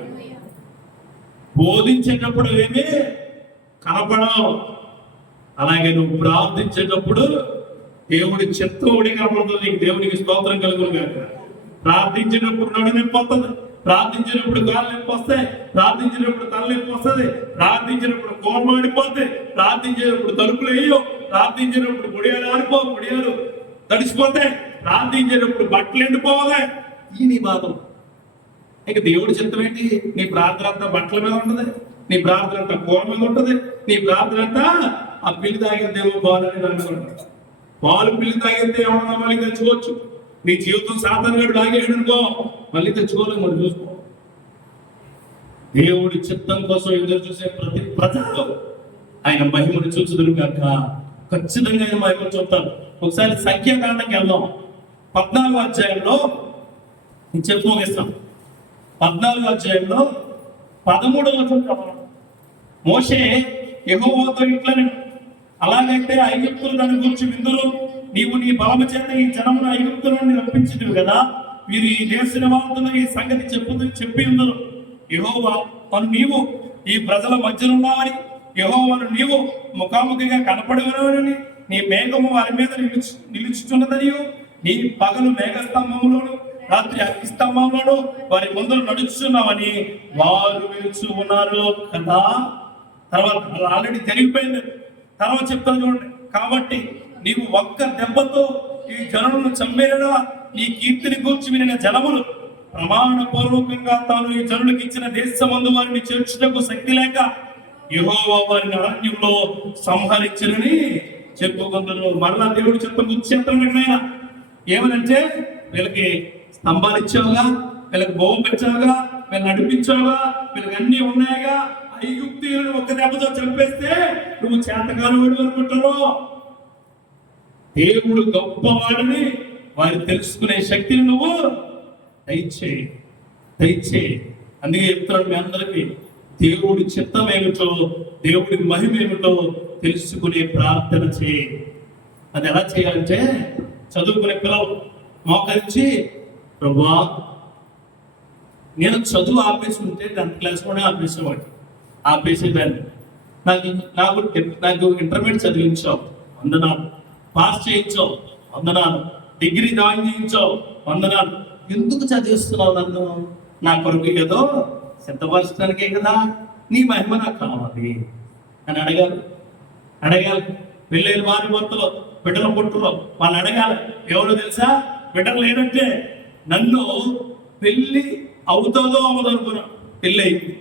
బోధించేటప్పుడు ఏమి కనపడవు, అలాగే నువ్వు ప్రార్థించేటప్పుడు దేవుడి చిత్తముడి కనపడుతుంది నీకు. దేవునికి స్తోత్రం కలుగుతుంది. ప్రార్థించేటప్పుడు నడు నొప్పి వస్తుంది, ప్రార్థించినప్పుడు కాళ్ళు నొప్పి వస్తాయి, ప్రార్థించినప్పుడు తల నొప్పి వస్తుంది, ప్రార్థించినప్పుడు కోరమాడిపోతాయి, ప్రార్థించేటప్పుడు తలుపులు వేయవు, ప్రార్థించినప్పుడు గుడియాలు తడిసిపోతాయి, ప్రార్థించేటప్పుడు బట్టలు ఎండిపోవాలి. ఈ నీ బాధలు. ఇక దేవుడి చిత్తం ఏంటి? నీ ప్రార్థన అంతా బట్టల మీద ఉంటుంది, నీ ప్రార్థన అంతా కూర మీద ఉంటుంది, నీ ప్రార్థన అంతా ఆ పిల్లి తాగిద్దేమో బాలని అనుకుంటాడు. పాలు పిల్లి తాగితే ఏమన్నా మళ్ళీ తెచ్చుకోవచ్చు. నీ జీవితం సాధారణంగా తాగేయనుకో, మళ్ళీ తెచ్చుకోలేదు. మరి చూసుకో. దేవుడి చిత్తం కోసం ఎదురు చూసే ప్రతి ప్రజలు ఆయన మహిమను చూచుదురు కాక. ఖచ్చితంగా ఆయన మహిమను చూస్తారు. ఒకసారి సంఖ్యాకాండకి వెళ్దాం. 14వ అధ్యాయంలో నేను చెప్పు ముగిస్తాం. 14వ అధ్యాయంలో 13వ వచనం మోషే యెహోవాతో ఇట్లనెను, అలాగైతే ఐగుప్తులు నన్ను గురించి విందురు, నీవు నీ బలము చేత ఈ జనమును ఐగుప్తు నుండి రప్పించితివి కదా, వీరు ఈ దేశ నివాసులు ఈ సంగతి చెప్పి ఉందరు. యెహోవాను నీవు ఈ ప్రజల మధ్యనున్నావని, యెహోవాను నీవు ముఖాముఖిగా కనపడవని, నీ మేఘము వారి మీద నిలుచుచున్నదని, నీ పగలు మేఘస్తంభంలోను రాత్రి అగ్నిస్తంభంలోను వారి ముందు నడుచున్నావని వారు విలుచు ఉన్నారు కదా. తర్వాత ఆల్రెడీ జరిగిపోయింది. తర్వాత చెప్తాను చూడండి. కాబట్టి నీవు ఒక్క దెబ్బతో ఈ జనులను చంపేయడా, నీ కీర్తిని గూర్చి వినిన జనములు ప్రమాణపూర్వకంగా తాను ఈ జనులకు ఇచ్చిన దేశమందు వారిని చేర్చుటకు శక్తి లేక యెహోవా వారిని అరణ్యంలో సంహరించనని చెప్పుకుంటున్నారు. మరలా దేవుడు చెప్తాను ఏమనంటే, వీళ్ళకి స్తంభాలు ఇచ్చావుగా, వీళ్ళకి భూమి పెంచావుగా, వీళ్ళని నడిపించావుగా, వీళ్ళకి అన్ని ఉన్నాయిగా, ఐగుప్తీయులను ఒక్క దెబ్బతో చంపేస్తే నువ్వు చేతకాని వాడు అనుకుంటున్నావు. దేవుడు గొప్పవాడిని వారు తెలుసుకునే శక్తిని నువ్వు దయచేయి. అందుకే చెప్తున్నాడు మీ అందరికీ, దేవుడి చిత్తం ఏమిటో, దేవుడి మహిమ ఏమిటో తెలుసుకునే ప్రార్థన చేయి. అది ఎలా చేయాలంటే, చదువుకునే పిల్లలు మోకరించి, ప్రభువా నేను చదువు ఆపేసుకుంటే 10th క్లాస్లోనే ఆపేసేదాన్ని, నాకు ఇంటర్మీడియట్ చదివించావు వందనాలు, పాస్ చేయించావు వందనాలు, డిగ్రీ జాయిన్ చేయించావు వందనాలు, ఎందుకు చదివిస్తున్నావు నన్ను? నా కొరకు ఏదో సిద్ధపరచడానికే కదా, నీ మహిమ నాకు కావాలి అని అడగాలి. పెళ్ళైన వారి భర్తలు బిడ్డలు పుట్టులో వాళ్ళు అడగాలి. ఎవరో తెలుసా? బిడ్డలు లేదంటే నన్ను పెళ్లి అవుతుందో అవ్వదు అనుకున్నాను. పెళ్ళి అయింది,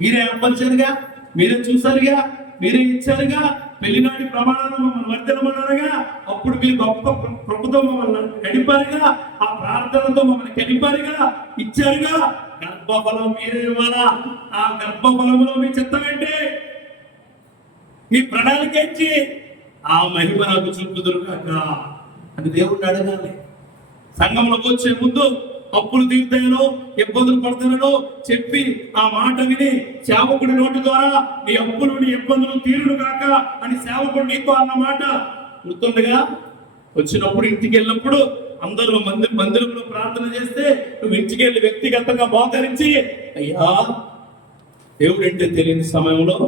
మీరే అప్పచ్చారుగా, మీరే చూసారుగా, మీరే ఇచ్చారుగా, పెళ్లినాటి ప్రమాణాలను మమ్మల్ని వర్తినమన్నారుగా, అప్పుడు మీరు గొప్ప ప్రభుత్వం మమ్మల్ని గడిపారుగా, ఆ ప్రార్థనతో మమ్మల్ని గడిపారుగా, ఇచ్చారుగా. గర్భఫలం మీరే ఇవ్వాలా? ఆ గర్భఫలంలో మీ చిత్తం ఏంటి? మీ ప్రణాళిక ఇచ్చి ఆ మహిమ నాకు చూపుదురుగాక అని దేవుడిని అడగాలి. సంఘంలోకి వచ్చే ముందు అప్పులు తీరుతాయనో, ఇబ్బందులు పడతానో చెప్పి ఆ మాట విని సేవకుడి నోటి ద్వారా నీ అప్పులు, నీ ఇబ్బందులు తీరుడు కాక అని సేవకుడు నీతో అన్న మాట గుర్తుండగా, వచ్చినప్పుడు ఇంటికి వెళ్ళినప్పుడు అందరూ మందిరంలో ప్రార్థన చేస్తే నువ్వు ఇంటికి వెళ్ళి వ్యక్తిగతంగా మోకరించి, అయ్యా దేవుడు అంటే తెలియని సమయంలో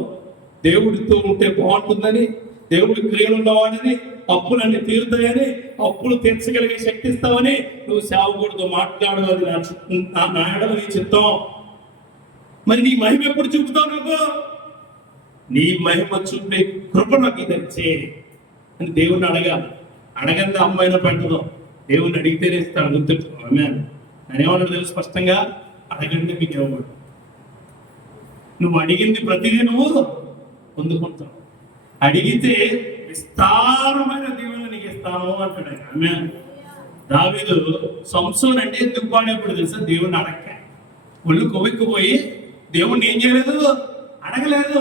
దేవుడితో ఉంటే బాగుంటుందని, దేవుడి క్రియలు ఉన్నవాడని, అప్పులన్నీ తీరుతాయని, అప్పులు తీర్చగలిగే శక్తి ఇస్తావని నువ్వు సేవకుడితో మాట్లాడు. అది నా ఎడల నీ చిత్తం. మరి నీ మహిమ ఎప్పుడు చూపుతావు? నువ్వు నీ మహిమ చూపే కృప నాకు తెచ్చే అని దేవుడిని అడగాలి. అడగండి అమ్మాయిన పెట్టదు, దేవుడిని అడిగితేనే ఇస్తాడు. గుర్తుపెట్టుకో. నేనేమన్నా తెలుసు స్పష్టంగా, అడగండి మీకు ఇవ్వకూడదు. నువ్వు అడిగింది ప్రతిదీ నువ్వు పొందుకుంటావు. అడిగితే విస్తారమైన దీవెనలు నీకు ఇస్తాను అంటాడు. దావీదు సంసోన్ అంటే ఎందుకు పాడేప్పుడు తెలుసా? దేవుడిని అడగ ఒళ్ళు కొవ్వెక్కిపోయి దేవుడిని ఏం చేయలేదు, అడగలేదు.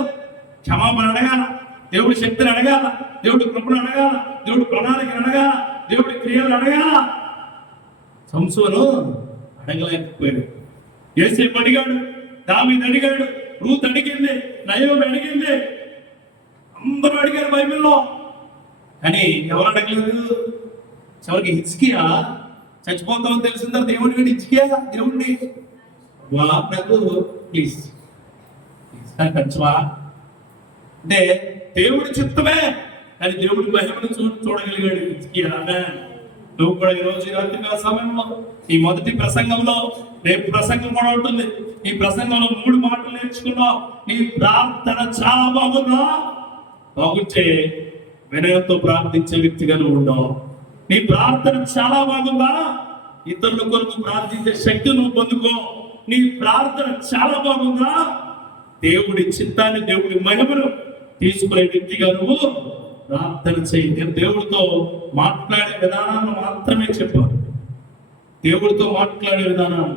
క్షమాపణ అడగాల, దేవుడి శక్తిని అడగాల, దేవుడి కృపను అడగాల, దేవుడి ప్రణాళికను అడగాల, దేవుడి క్రియలు అడగాల. సంసోను అడగలేకపోయాడు. యోసేపు అడిగాడు, దావీదు అడిగాడు, రూత్ అడిగింది, నయోమి అడిగింది, అందరూ అడిగారు బైబిల్లో. కానీ ఎవరు అడగలేదు. చివరికి హిజ్కియా చచ్చిపోతామని తెలిసిందా దేవుడి గడి హిజ్కియా దేవుడిని నాకు ప్లీజ్ పంచవా అంటే దేవుడి చిత్తమే, కానీ దేవుడి మహిమను చూడగలిగాడు హిజ్కియా. నువ్వు కూడా ఈరోజు రాత్రికాల సమయంలో ఈ మొదటి ప్రసంగంలో, రేపు ప్రసంగం కూడా ఉంటుంది, ఈ ప్రసంగంలో 3 మాటలు నేర్చుకున్నావు. నీ ప్రార్థన చాలా బాగుందా? బాగుంటే వినయంతో ప్రార్థించే వ్యక్తిగా నువ్వు ఉండవు. నీ ప్రార్థన చాలా బాగుందా? ఇతరుల కొరకు ప్రార్థించే శక్తి నువ్వు పొందుకో. నీ ప్రార్థన చాలా బాగుందా? దేవుడి చిత్తాన్ని, దేవుడి మహిమను తీసుకునే వ్యక్తిగా నువ్వు ప్రార్థన చేయి. నేను దేవుడితో మాట్లాడే విధానాన్ని మాత్రమే చెప్పాను. దేవుడితో మాట్లాడే విధానం,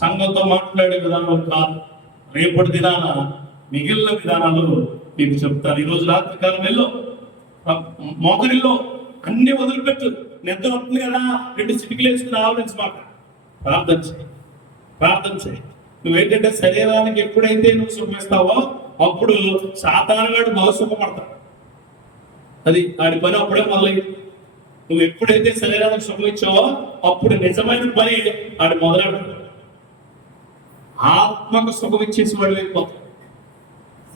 సంఘంతో మాట్లాడే విధానం కాదు. రేపటి దినాన మిగిలిన విధానాలు మీకు చెప్తాను. ఈరోజు రాత్రి కాలం వెళ్ళు, మోకరిలో అన్ని వదిలిపెట్టు. నిద్ర వస్తుంది కదా, 2 చిటికలు వేసుకుని ఆలోచించమాక. ప్రార్థన చేయి, ప్రార్థన చేయి. నువ్వేంటంటే శరీరానికి ఎప్పుడైతే నువ్వు సుఖమిస్తావో అప్పుడు సాతానుగాడు బాగా సుఖపడతాడు. అది ఆడి పని అప్పుడే మొదలైంది. నువ్వు ఎప్పుడైతే శరీరానికి సుఖం ఇచ్చావో అప్పుడు నిజమైన పని ఆడి మొదలెడతాడు. ఆత్మకు సుఖం ఇచ్చేసి వాడు వెళ్ళిపోతాడు.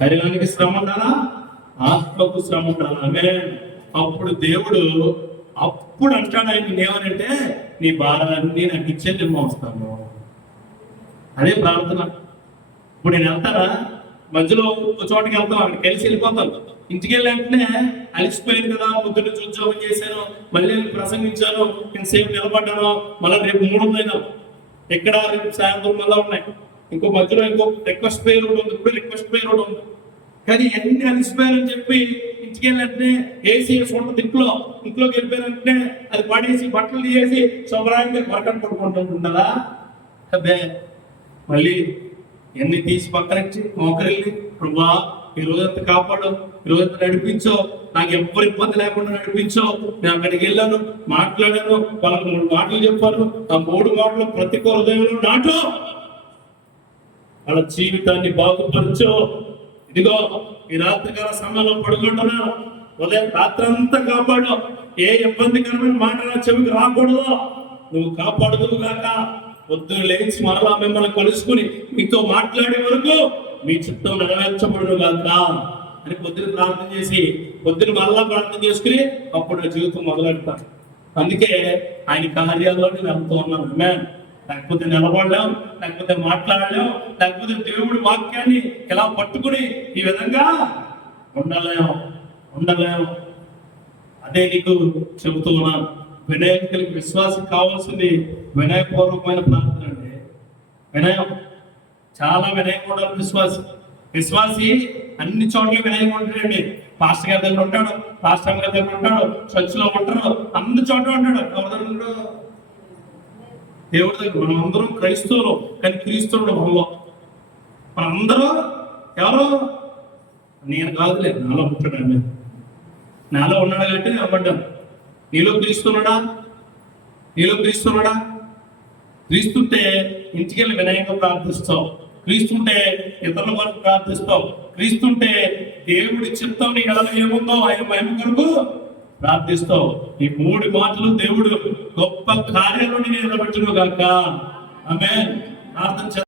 శరీరానికి శ్రమ ఉండాలా, ఆత్మకు శ్రమ ఉండాలా. అప్పుడు దేవుడు అప్పుడు అంటాడు ఆయన ఏమనంటే, నీ భారాన్ని నాకు ఇచ్చే నేను మోస్తాను. అదే ప్రార్థన. ఇప్పుడు నేను వెళ్తానా, మధ్యలో ఒక చోటకి వెళ్తాం, అక్కడ కలిసి వెళ్ళిపోతాను. ఇంటికి వెళ్ళి వెంటనే అలిసిపోయాను కదా, పొద్దున్న ఉద్యోగం చేశాను, మళ్ళీ ప్రసంగించాను, ఇంతసేపు నిలబడ్డాను, మళ్ళీ రేపు 3 ఉన్నాయి ఎక్కడ, రేపు సాయంత్రం మళ్ళీ ఉన్నాయి. ఇంకో మధ్యలో ఇంకో రిక్వెస్ట్ పేరు ఉంది, ఇప్పుడు రిక్వెస్ట్ పేరు ఉంది. కానీ ఎన్ని అలిసిపోయారని చెప్పి ఇంటికి వెళ్ళినట్టే ఏసీ ఉంటుంది, ఇంట్లోకి వెళ్ళిపోయినట్టే అది పడేసి బట్టలు తీసేసి శుభ్రంగా వర్కం పడుకుంటుంటుందా? అబ్బే, మళ్ళీ ఎన్ని తీసి పక్కనచ్చి మోకరిల్లి, ప్రభా ఈ రోజంతా కాపాడు, ఈ రోజంతా నడిపించో, నాకు ఎవ్వరు ఇబ్బంది లేకుండా నడిపించో. నేను అక్కడికి వెళ్ళాను, మాట్లాడాను, వాళ్ళకి 3 మాటలు చెప్పాను. ఆ 3 మాటలు ప్రతి హృదయంలో నాటు, వాళ్ళ జీవితాన్ని బాగుపరచు. ఇదిగో ఈ రాత్రికాల సమయంలో పడుకుంటున్నాను, ఉదయం రాత్రంతా కాపాడు. ఏ ఇబ్బందికరమైన మాట నా చెవికి రాకూడదు, నువ్వు కాపాడుదువు గాక. పొద్దున లేచి మరలా మిమ్మల్ని కలుసుకుని మీతో మాట్లాడే వరకు మీ చిత్తం నెరవేర్చబడును గాక అని పొద్దున ప్రార్థన చేసి, పొద్దున మరలా ప్రార్థన చేసుకుని అప్పుడు జీవితం మొదలెడతాను. అందుకే ఆయన కార్యాల్లో నేను వెళ్తూ ఉన్నాను. లేకపోతే నిలబడలేం, లేకపోతే మాట్లాడలేం, లేకపోతే దేవుడి వాక్యాన్ని ఎలా పట్టుకుని ఈ విధంగా ఉండలేం. అదే నీకు చెబుతూ ఉన్నాను. వినయకులకి విశ్వాసం కావాల్సింది వినయపూర్వకమైన ప్రార్థన అండి. వినయం, చాలా వినయం ఉండాలి. విశ్వాసి అన్ని చోట్ల వినయం ఉంటాడండి. పాస్టర్ గారి దగ్గర ఉంటాడు, పాస్టర్ గారి దగ్గర ఉంటాడు, చర్చిలో ఉంటాడు, అన్ని చోట్ల ఉంటాడు. ఎవరి దగ్గర ఉంటాడు? దేవుడి దగ్గర. మనం అందరం క్రైస్తవులు, కానీ క్రీస్తువుడు మనలో. మనందరూ ఎవరు? నేను కాదులే, నాలో ఉంటాడు. నాలో ఉన్నాడు కాబట్టి నేను అవ్వడ్డాను. నీలో క్రీస్తున్నాడా? క్రీస్తుంటే ఇంటికెళ్ళి వినయంగా ప్రార్థిస్తావు, క్రీస్తుంటే ఇతరుల వరకు ప్రార్థిస్తావు, క్రీస్తుంటే దేవుడి చిత్తం నీ ఎడల ఏముందో ఆయన మహిమ కొరకు ప్రార్థిస్తావు. ఈ 3 మాటలు దేవుడు గొప్ప కార్యాలను నిలబెట్టును గాక. ఆమేన్. ప్రార్థన